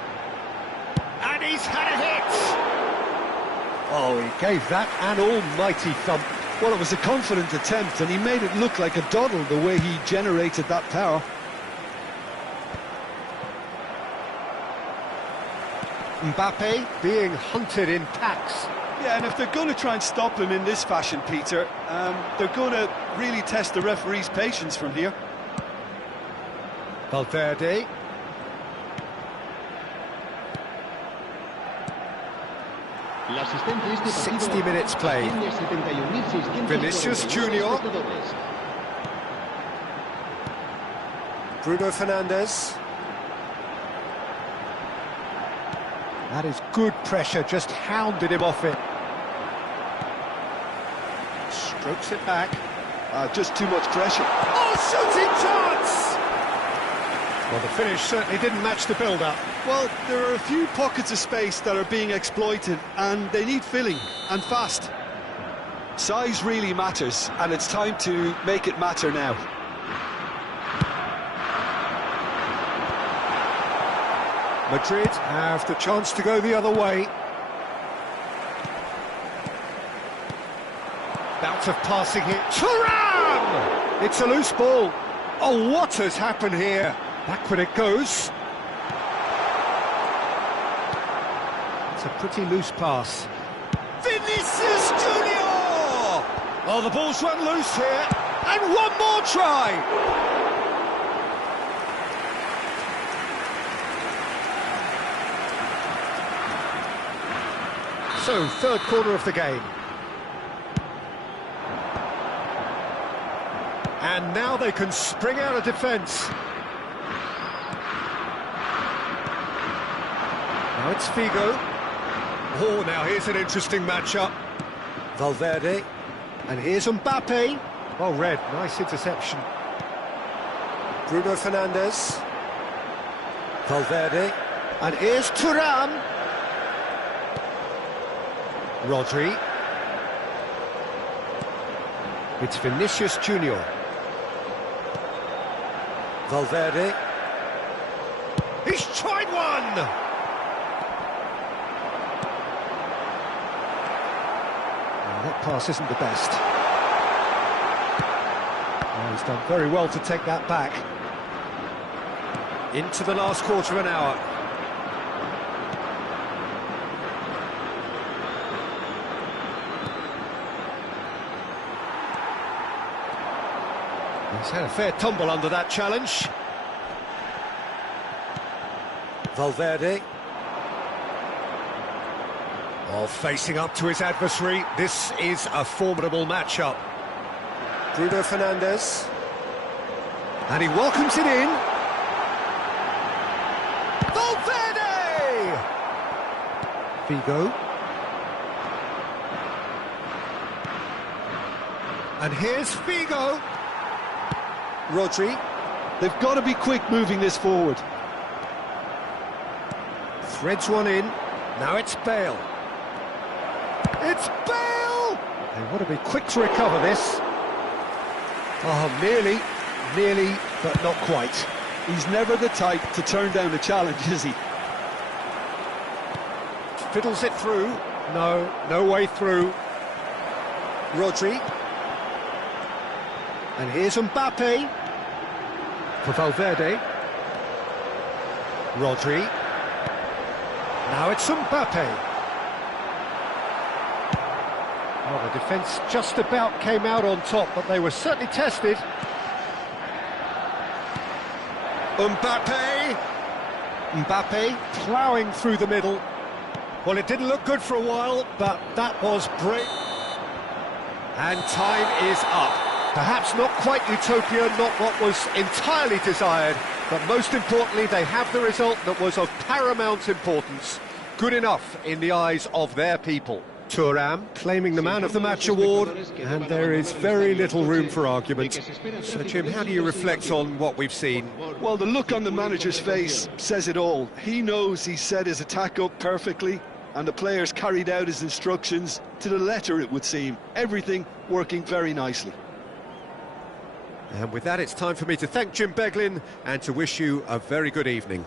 And he's had a hit! Oh, he gave that an almighty thump. Well, it was a confident attempt, and he made it look like a doddle the way he generated that power. Mbappe being hunted in packs. Yeah, and if they're going to try and stop him in this fashion, Peter, they're going to really test the referee's patience from here. Valverde. La asistencia de este partido 60 minutes played. asciende a 71.642 Vinicius Junior. espectadores. Bruno Fernandes. That is good pressure, just hounded him off it. Strokes it back. Just too much pressure. Oh, shooting chance! Well, the finish certainly didn't match the build-up. Well, there are a few pockets of space that are being exploited, and they need filling, and fast. Size really matters, and it's time to make it matter now. Madrid have the chance to go the other way. Bout of passing hit. Thuram! It's a loose ball. Oh, what has happened here? Back when it goes. It's a pretty loose pass. Vinicius Junior! Oh, the ball's run loose here. And one more try! So, third quarter of the game. And now they can spring out of defence. Now it's Figo. Oh, now here's an interesting matchup. Valverde. And here's Mbappe. Well read, nice interception. Bruno Fernandes. Valverde. And here's Thuram. Rodri. It's Vinicius Junior. Valverde. He's tried one! Well, that pass isn't the best. Well, he's done very well to take that back. Into the last quarter of an hour. He's had a fair tumble under that challenge. Valverde. Oh, facing up to his adversary. This is a formidable matchup. Bruno Fernandes. And he welcomes it in. Valverde! Figo. And here's Figo. Rodri. They've got to be quick moving this forward. Threads one in. Now it's Bale. It's Bale! They want to be quick to recover this. Oh, nearly, but not quite. He's never the type to turn down a challenge, is he? Fiddles it through. No way through. Rodri. And here's Mbappe. For Valverde. Rodri. Now it's Mbappe. Well, the defence just about came out on top, but they were certainly tested. Mbappe! Mbappe ploughing through the middle. Well, it didn't look good for a while, but that was great. And time is up. Perhaps not quite utopia, not what was entirely desired, but most importantly, they have the result that was of paramount importance. Good enough in the eyes of their people. Thuram claiming the Man of the Match award, and there is very little room for argument. So, Jim, how do you reflect on what we've seen? Well, the look on the manager's face says it all. He knows he set his attack up perfectly, and the players carried out his instructions to the letter, it would seem. Everything working very nicely. And with that, it's time for me to thank Jim Beglin and to wish you a very good evening.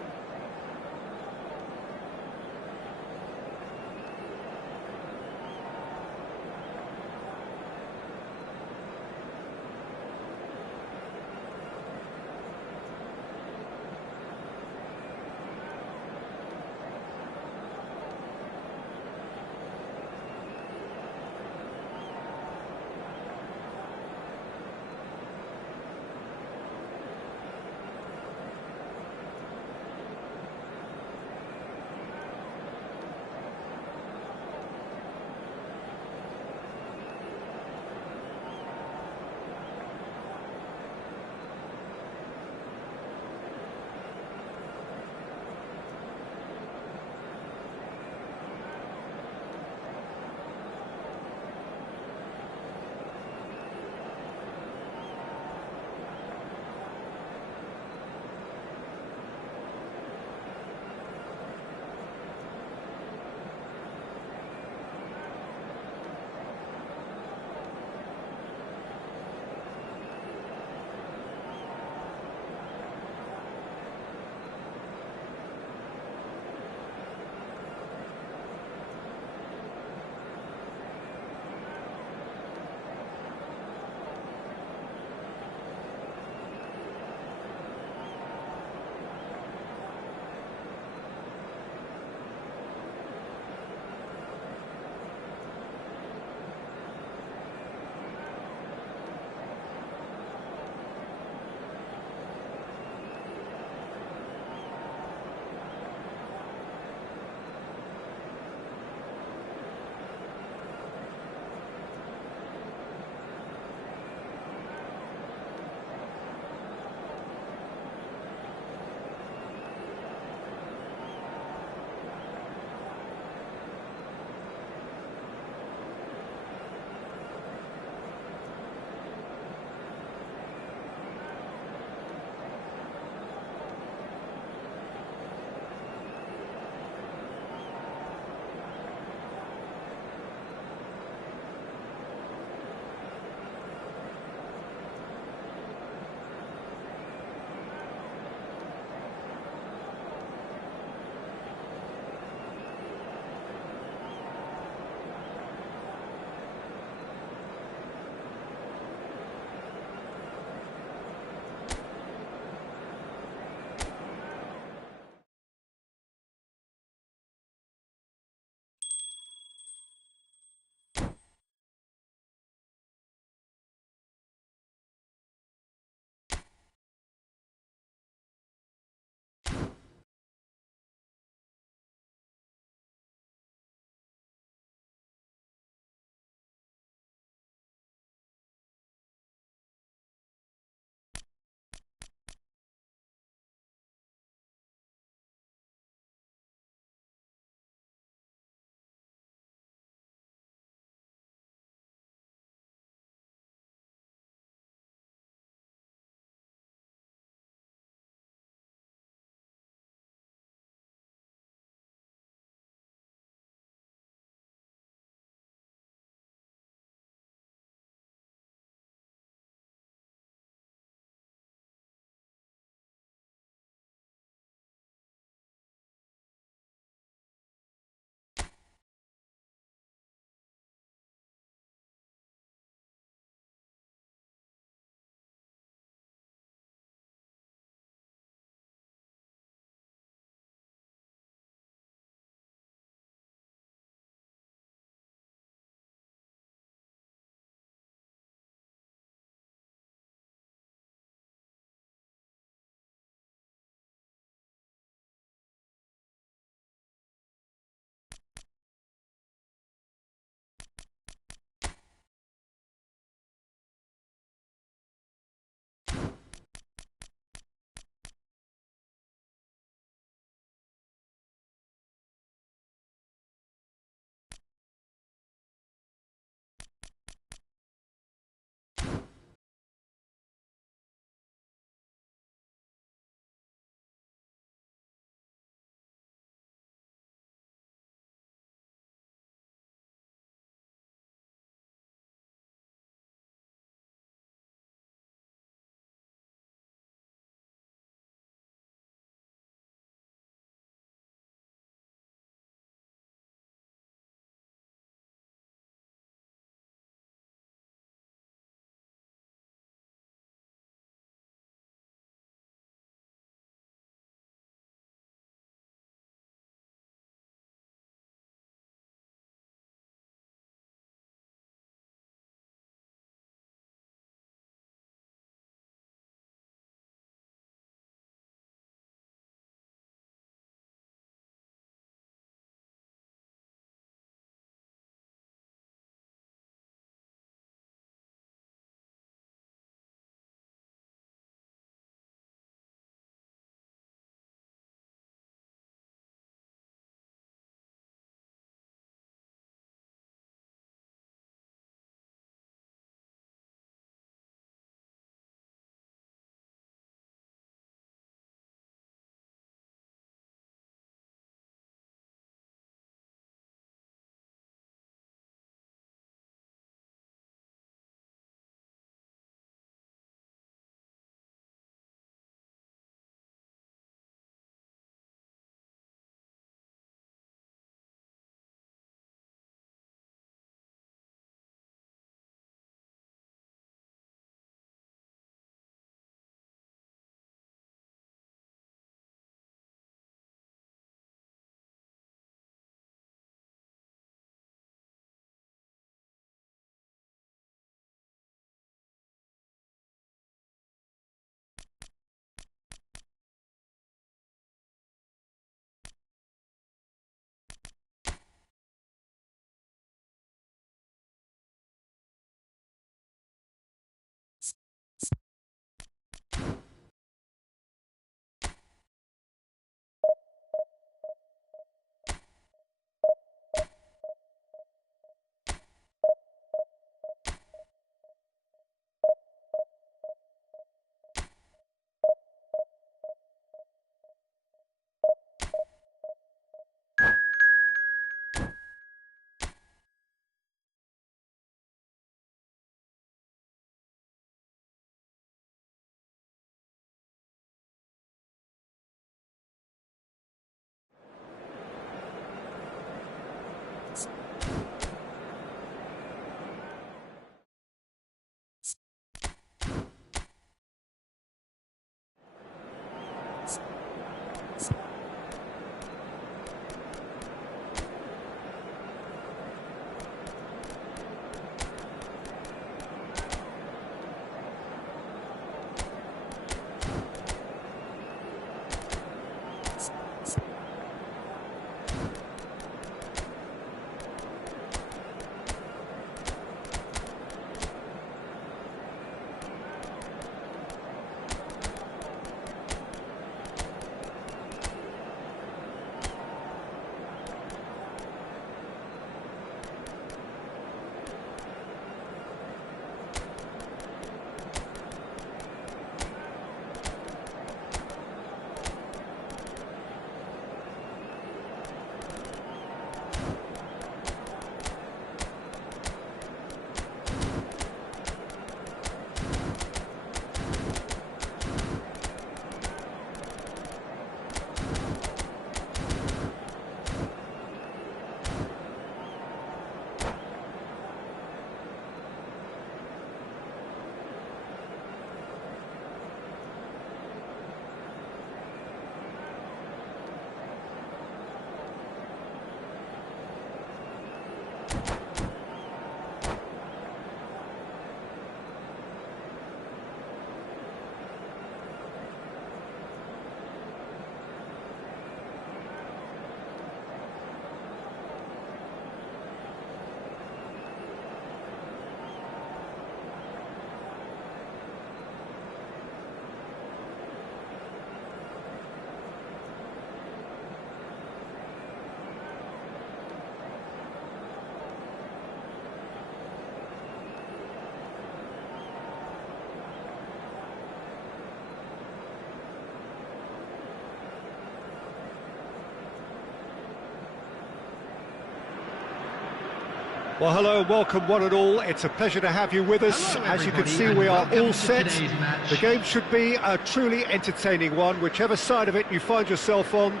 Well, hello and welcome one and all. It's a pleasure to have you with us. Hello, As you can everybody, see, and we are welcome all to set. today's match. The game should be a truly entertaining one, whichever side of it you find yourself on.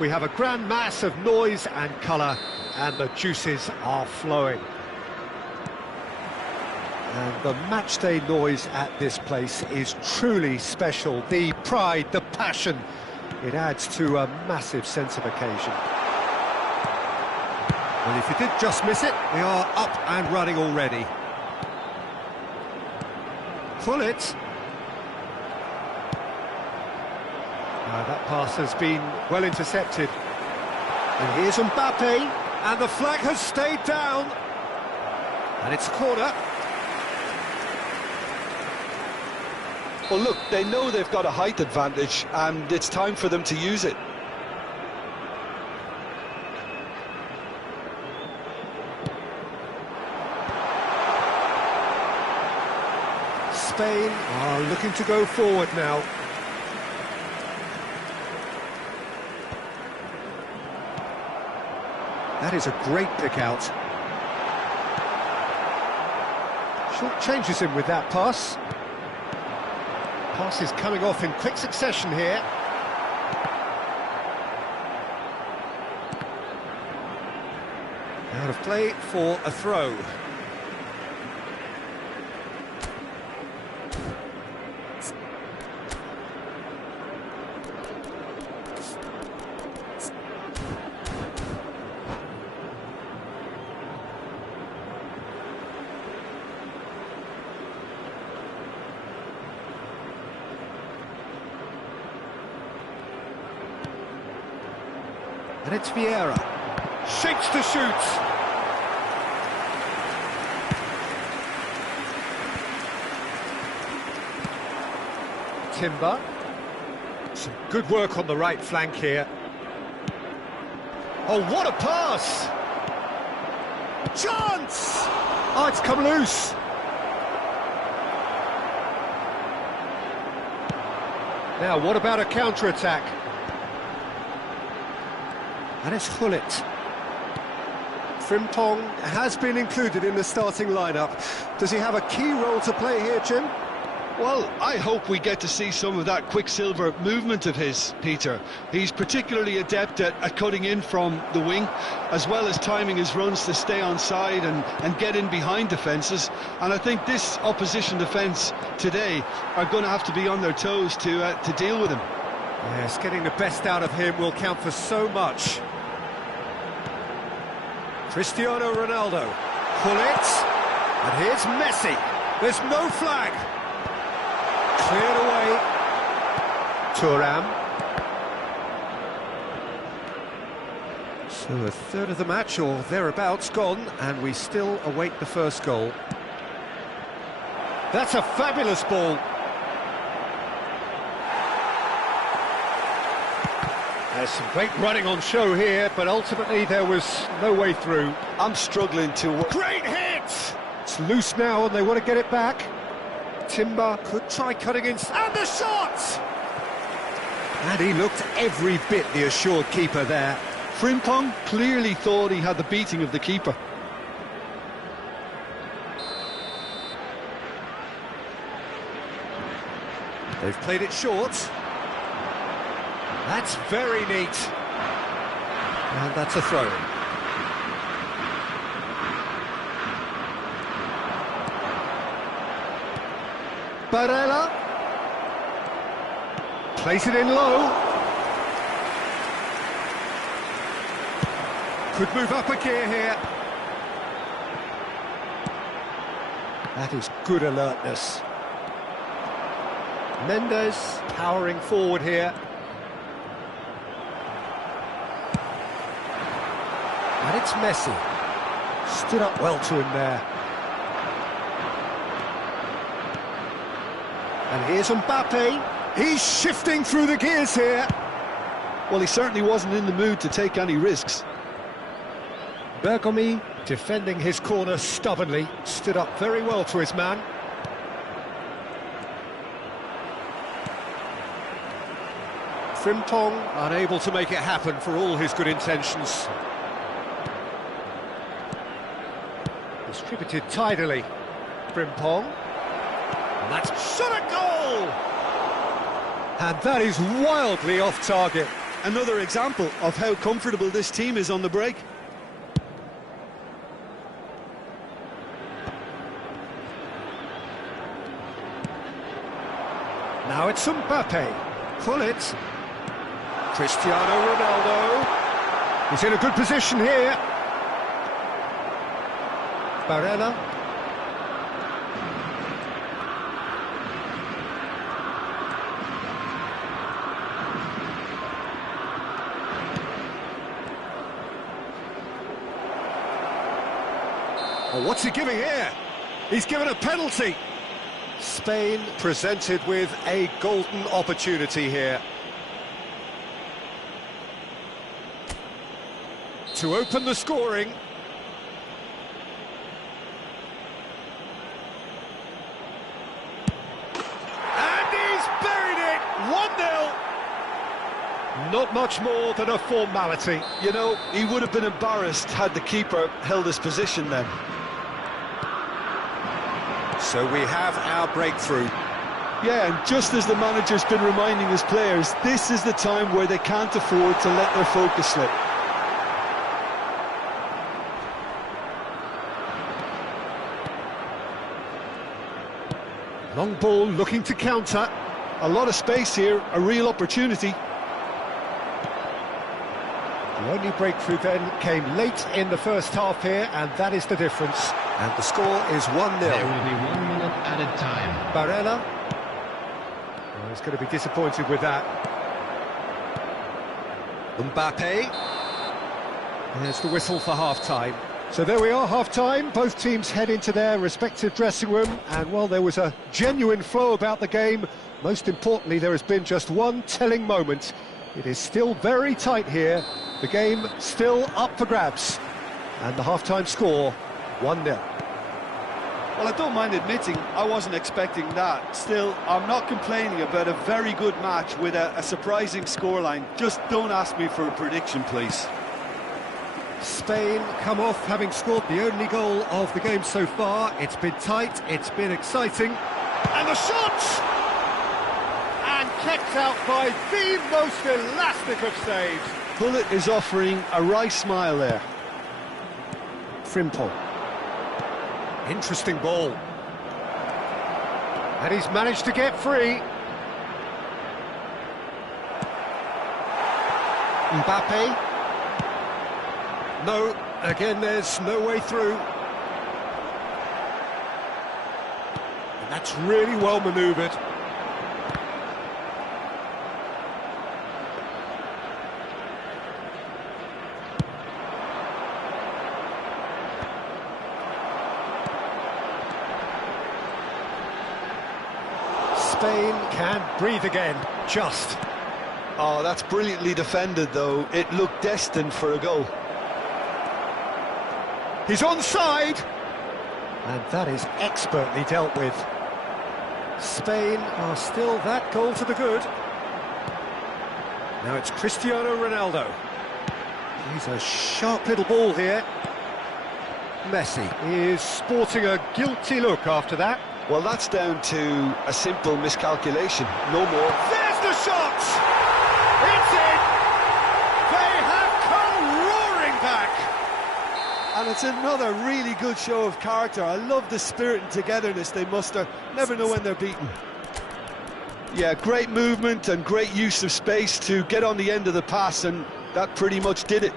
We have a grand mass of noise and colour, and the juices are flowing. And the matchday noise at this place is truly special. The pride, the passion, it adds to a massive sense of occasion. Well, if you did just miss it, we are up and running already. Pull it. That pass has been well intercepted. And here's Mbappe, and the flag has stayed down. And it's a corner. Well, look, they know they've got a height advantage, and it's time for them to use it. Spain are looking to go forward now. That is a great pick out. Short changes him with that pass. Pass is coming off in quick succession here. Out of play for a throw. And it's Vieira. Shakes to shoot. Timber. Some good work on the right flank here. Oh, what a pass! Chance! Oh, it's come loose. Now, what about a counter-attack? And it's Hullet. Frimpong has been included in the starting lineup. Does he have a key role to play here, Jim? Well, I hope we get to see some of that quicksilver movement of his, Peter. He's particularly adept at cutting in from the wing, as well as timing his runs to stay on side and get in behind defences. And I think this opposition defence today are going to have to be on their toes to deal with him. Yes, getting the best out of him will count for so much. Cristiano Ronaldo. Pull it. And here's Messi. There's no flag. Cleared away. Thuram. So a third of the match, or thereabouts, gone, and we still await the first goal. That's a fabulous ball. There's some great running on show here, but ultimately there was no way through. I'm struggling to... Great hit! It's loose now and they want to get it back. Timber could try cutting in, and the shot! And he looked every bit the assured keeper there. Frimpong clearly thought he had the beating of the keeper. They've played it short. That's very neat. And that's a throw. Barella. Place it in low. Could move up a gear here. That is good alertness. Mendes powering forward here. And it's Messi. Stood up well to him there. And here's Mbappe. He's shifting through the gears here. Well, he certainly wasn't in the mood to take any risks. Bergomi defending his corner stubbornly. Stood up very well to his man. Frimpong unable to make it happen for all his good intentions. Distributed tidily. Frimpong. And that's shot at goal! And that is wildly off target. Another example of how comfortable this team is on the break. Now it's Mbappe. Pull it. Cristiano Ronaldo. He's in a good position here. Barella. Oh, what's he giving here? He's given a penalty. Spain presented with a golden opportunity here to open the scoring. And he's buried it! 1-0. Not much more than a formality. You know, he would have been embarrassed had the keeper held his position then. So we have our breakthrough. Yeah, and just as the manager's been reminding his players, this is the time where they can't afford to let their focus slip. Long ball looking to counter. A lot of space here, a real opportunity. The only breakthrough then came late in the first half here, and that is the difference. And the score is 1-0. There will be 1 minute added time. Barella. Oh, he's going to be disappointed with that. Mbappe. There's the whistle for half-time. So there we are, half-time. Both teams head into their respective dressing room, and while there was a genuine flow about the game, most importantly, there has been just one telling moment. It is still very tight here. The game still up for grabs. And the half-time score, 1-0. Well, I don't mind admitting I wasn't expecting that. Still, I'm not complaining about a very good match with a surprising scoreline. Just don't ask me for a prediction, please. Spain come off having scored the only goal of the game so far. It's been tight, it's been exciting. And the shot! And kept out by the most elastic of saves. Bullet is offering a wry smile there. Frimpong. Interesting ball. And he's managed to get free. Mbappe. No, again there's no way through. And that's really well manoeuvred. Spain can breathe again, just. Oh, that's brilliantly defended, though. It looked destined for a goal. He's onside! And that is expertly dealt with. Spain are still that goal to the good. Now it's Cristiano Ronaldo. He's a sharp little ball here. Messi is sporting a guilty look after that. Well, that's down to a simple miscalculation, no more. There's the shot! It's in! They have come roaring back! And it's another really good show of character. I love the spirit and togetherness they muster. Never know when they're beaten. Yeah, great movement and great use of space to get on the end of the pass, and that pretty much did it.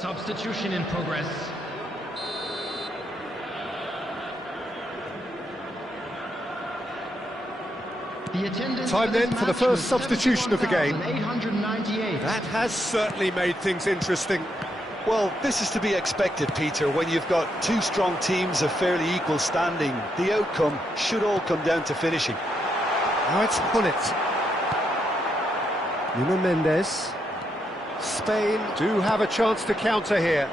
Substitution in progress. The attendance Time then for the first substitution of the game. 898. That has certainly made things interesting. Well, this is to be expected, Peter, when you've got two strong teams of fairly equal standing. The outcome should all come down to finishing. Now it's Gullit. Nuno Mendes. Spain do have a chance to counter here.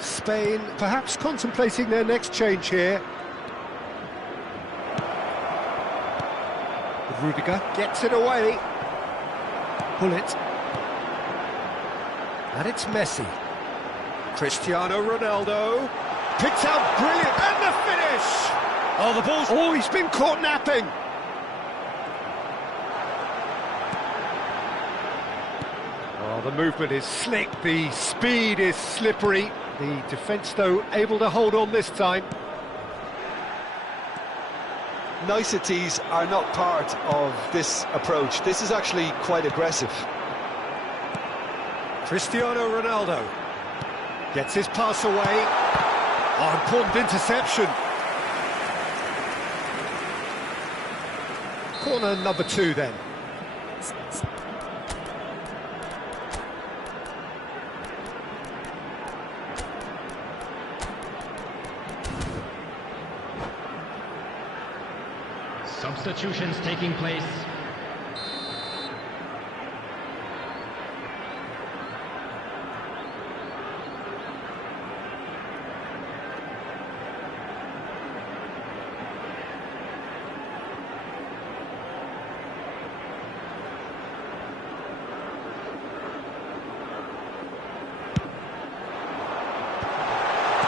Spain perhaps contemplating their next change here. Rudiger gets it away. Gullit. And it's Messi. Cristiano Ronaldo. Picked out brilliant. And the finish! Oh, the ball's... Oh, he's been caught napping. Oh, the movement is slick. The speed is slippery. The defence, though, able to hold on this time. Niceties are not part of this approach. This is actually quite aggressive. Cristiano Ronaldo gets his pass away. Oh, important interception. Corner number 2 then. Substitutions taking place.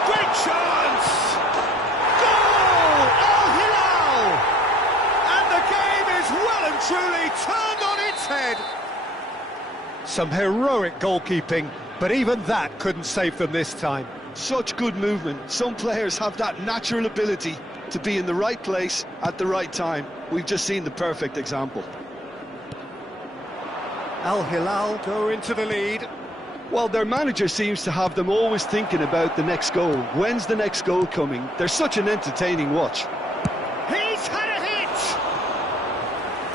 Great chance! Goal! Al-Hilal! And the game is well and truly turned on its head. Some heroic goalkeeping, but even that couldn't save them this time. Such good movement. Some players have that natural ability to be in the right place at the right time. We've just seen the perfect example. Al-Hilal go into the lead. Well, their manager seems to have them always thinking about the next goal. When's the next goal coming? They're such an entertaining watch. He's had a hit!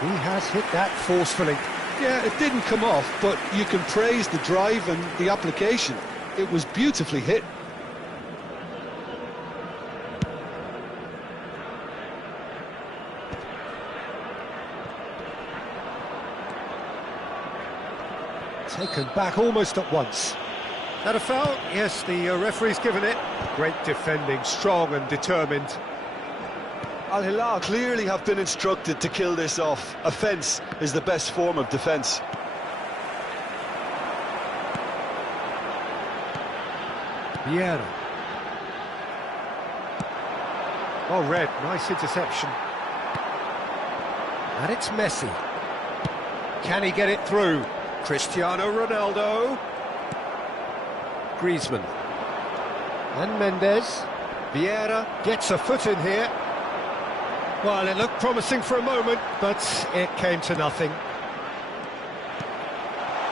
He has hit that forcefully. Yeah, it didn't come off, but you can praise the drive and the application. It was beautifully hit. Taken back almost at once. That a foul? Yes, the referee's given it. Great defending, strong and determined. Al-Hilal clearly have been instructed to kill this off. Offence is the best form of defence. Vieira. Oh, red, nice interception. And it's Messi. Can he get it through? Cristiano Ronaldo. Griezmann. And Mendes. Vieira gets a foot in here. Well, it looked promising for a moment, but it came to nothing.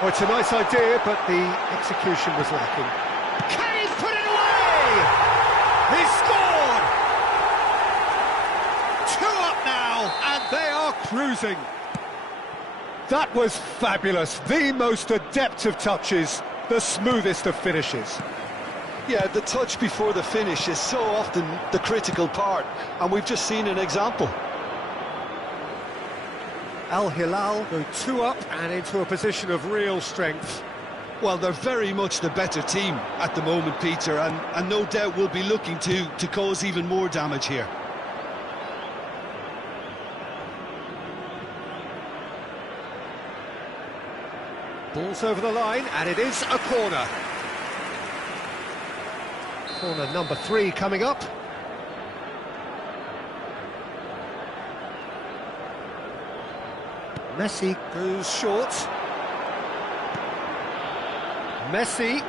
Oh, it's a nice idea, but the execution was lacking. Can he put it away? He scored! 2 up now, and they are cruising. That was fabulous. The most adept of touches, the smoothest of finishes. Yeah, the touch before the finish is so often the critical part, and we've just seen an example. Al-Hilal go 2 up and into a position of real strength. Well, they're very much the better team at the moment, Peter, and no doubt will be looking to cause even more damage here. Ball's over the line, and it is a corner. Corner number 3 coming up. Messi goes short. Messi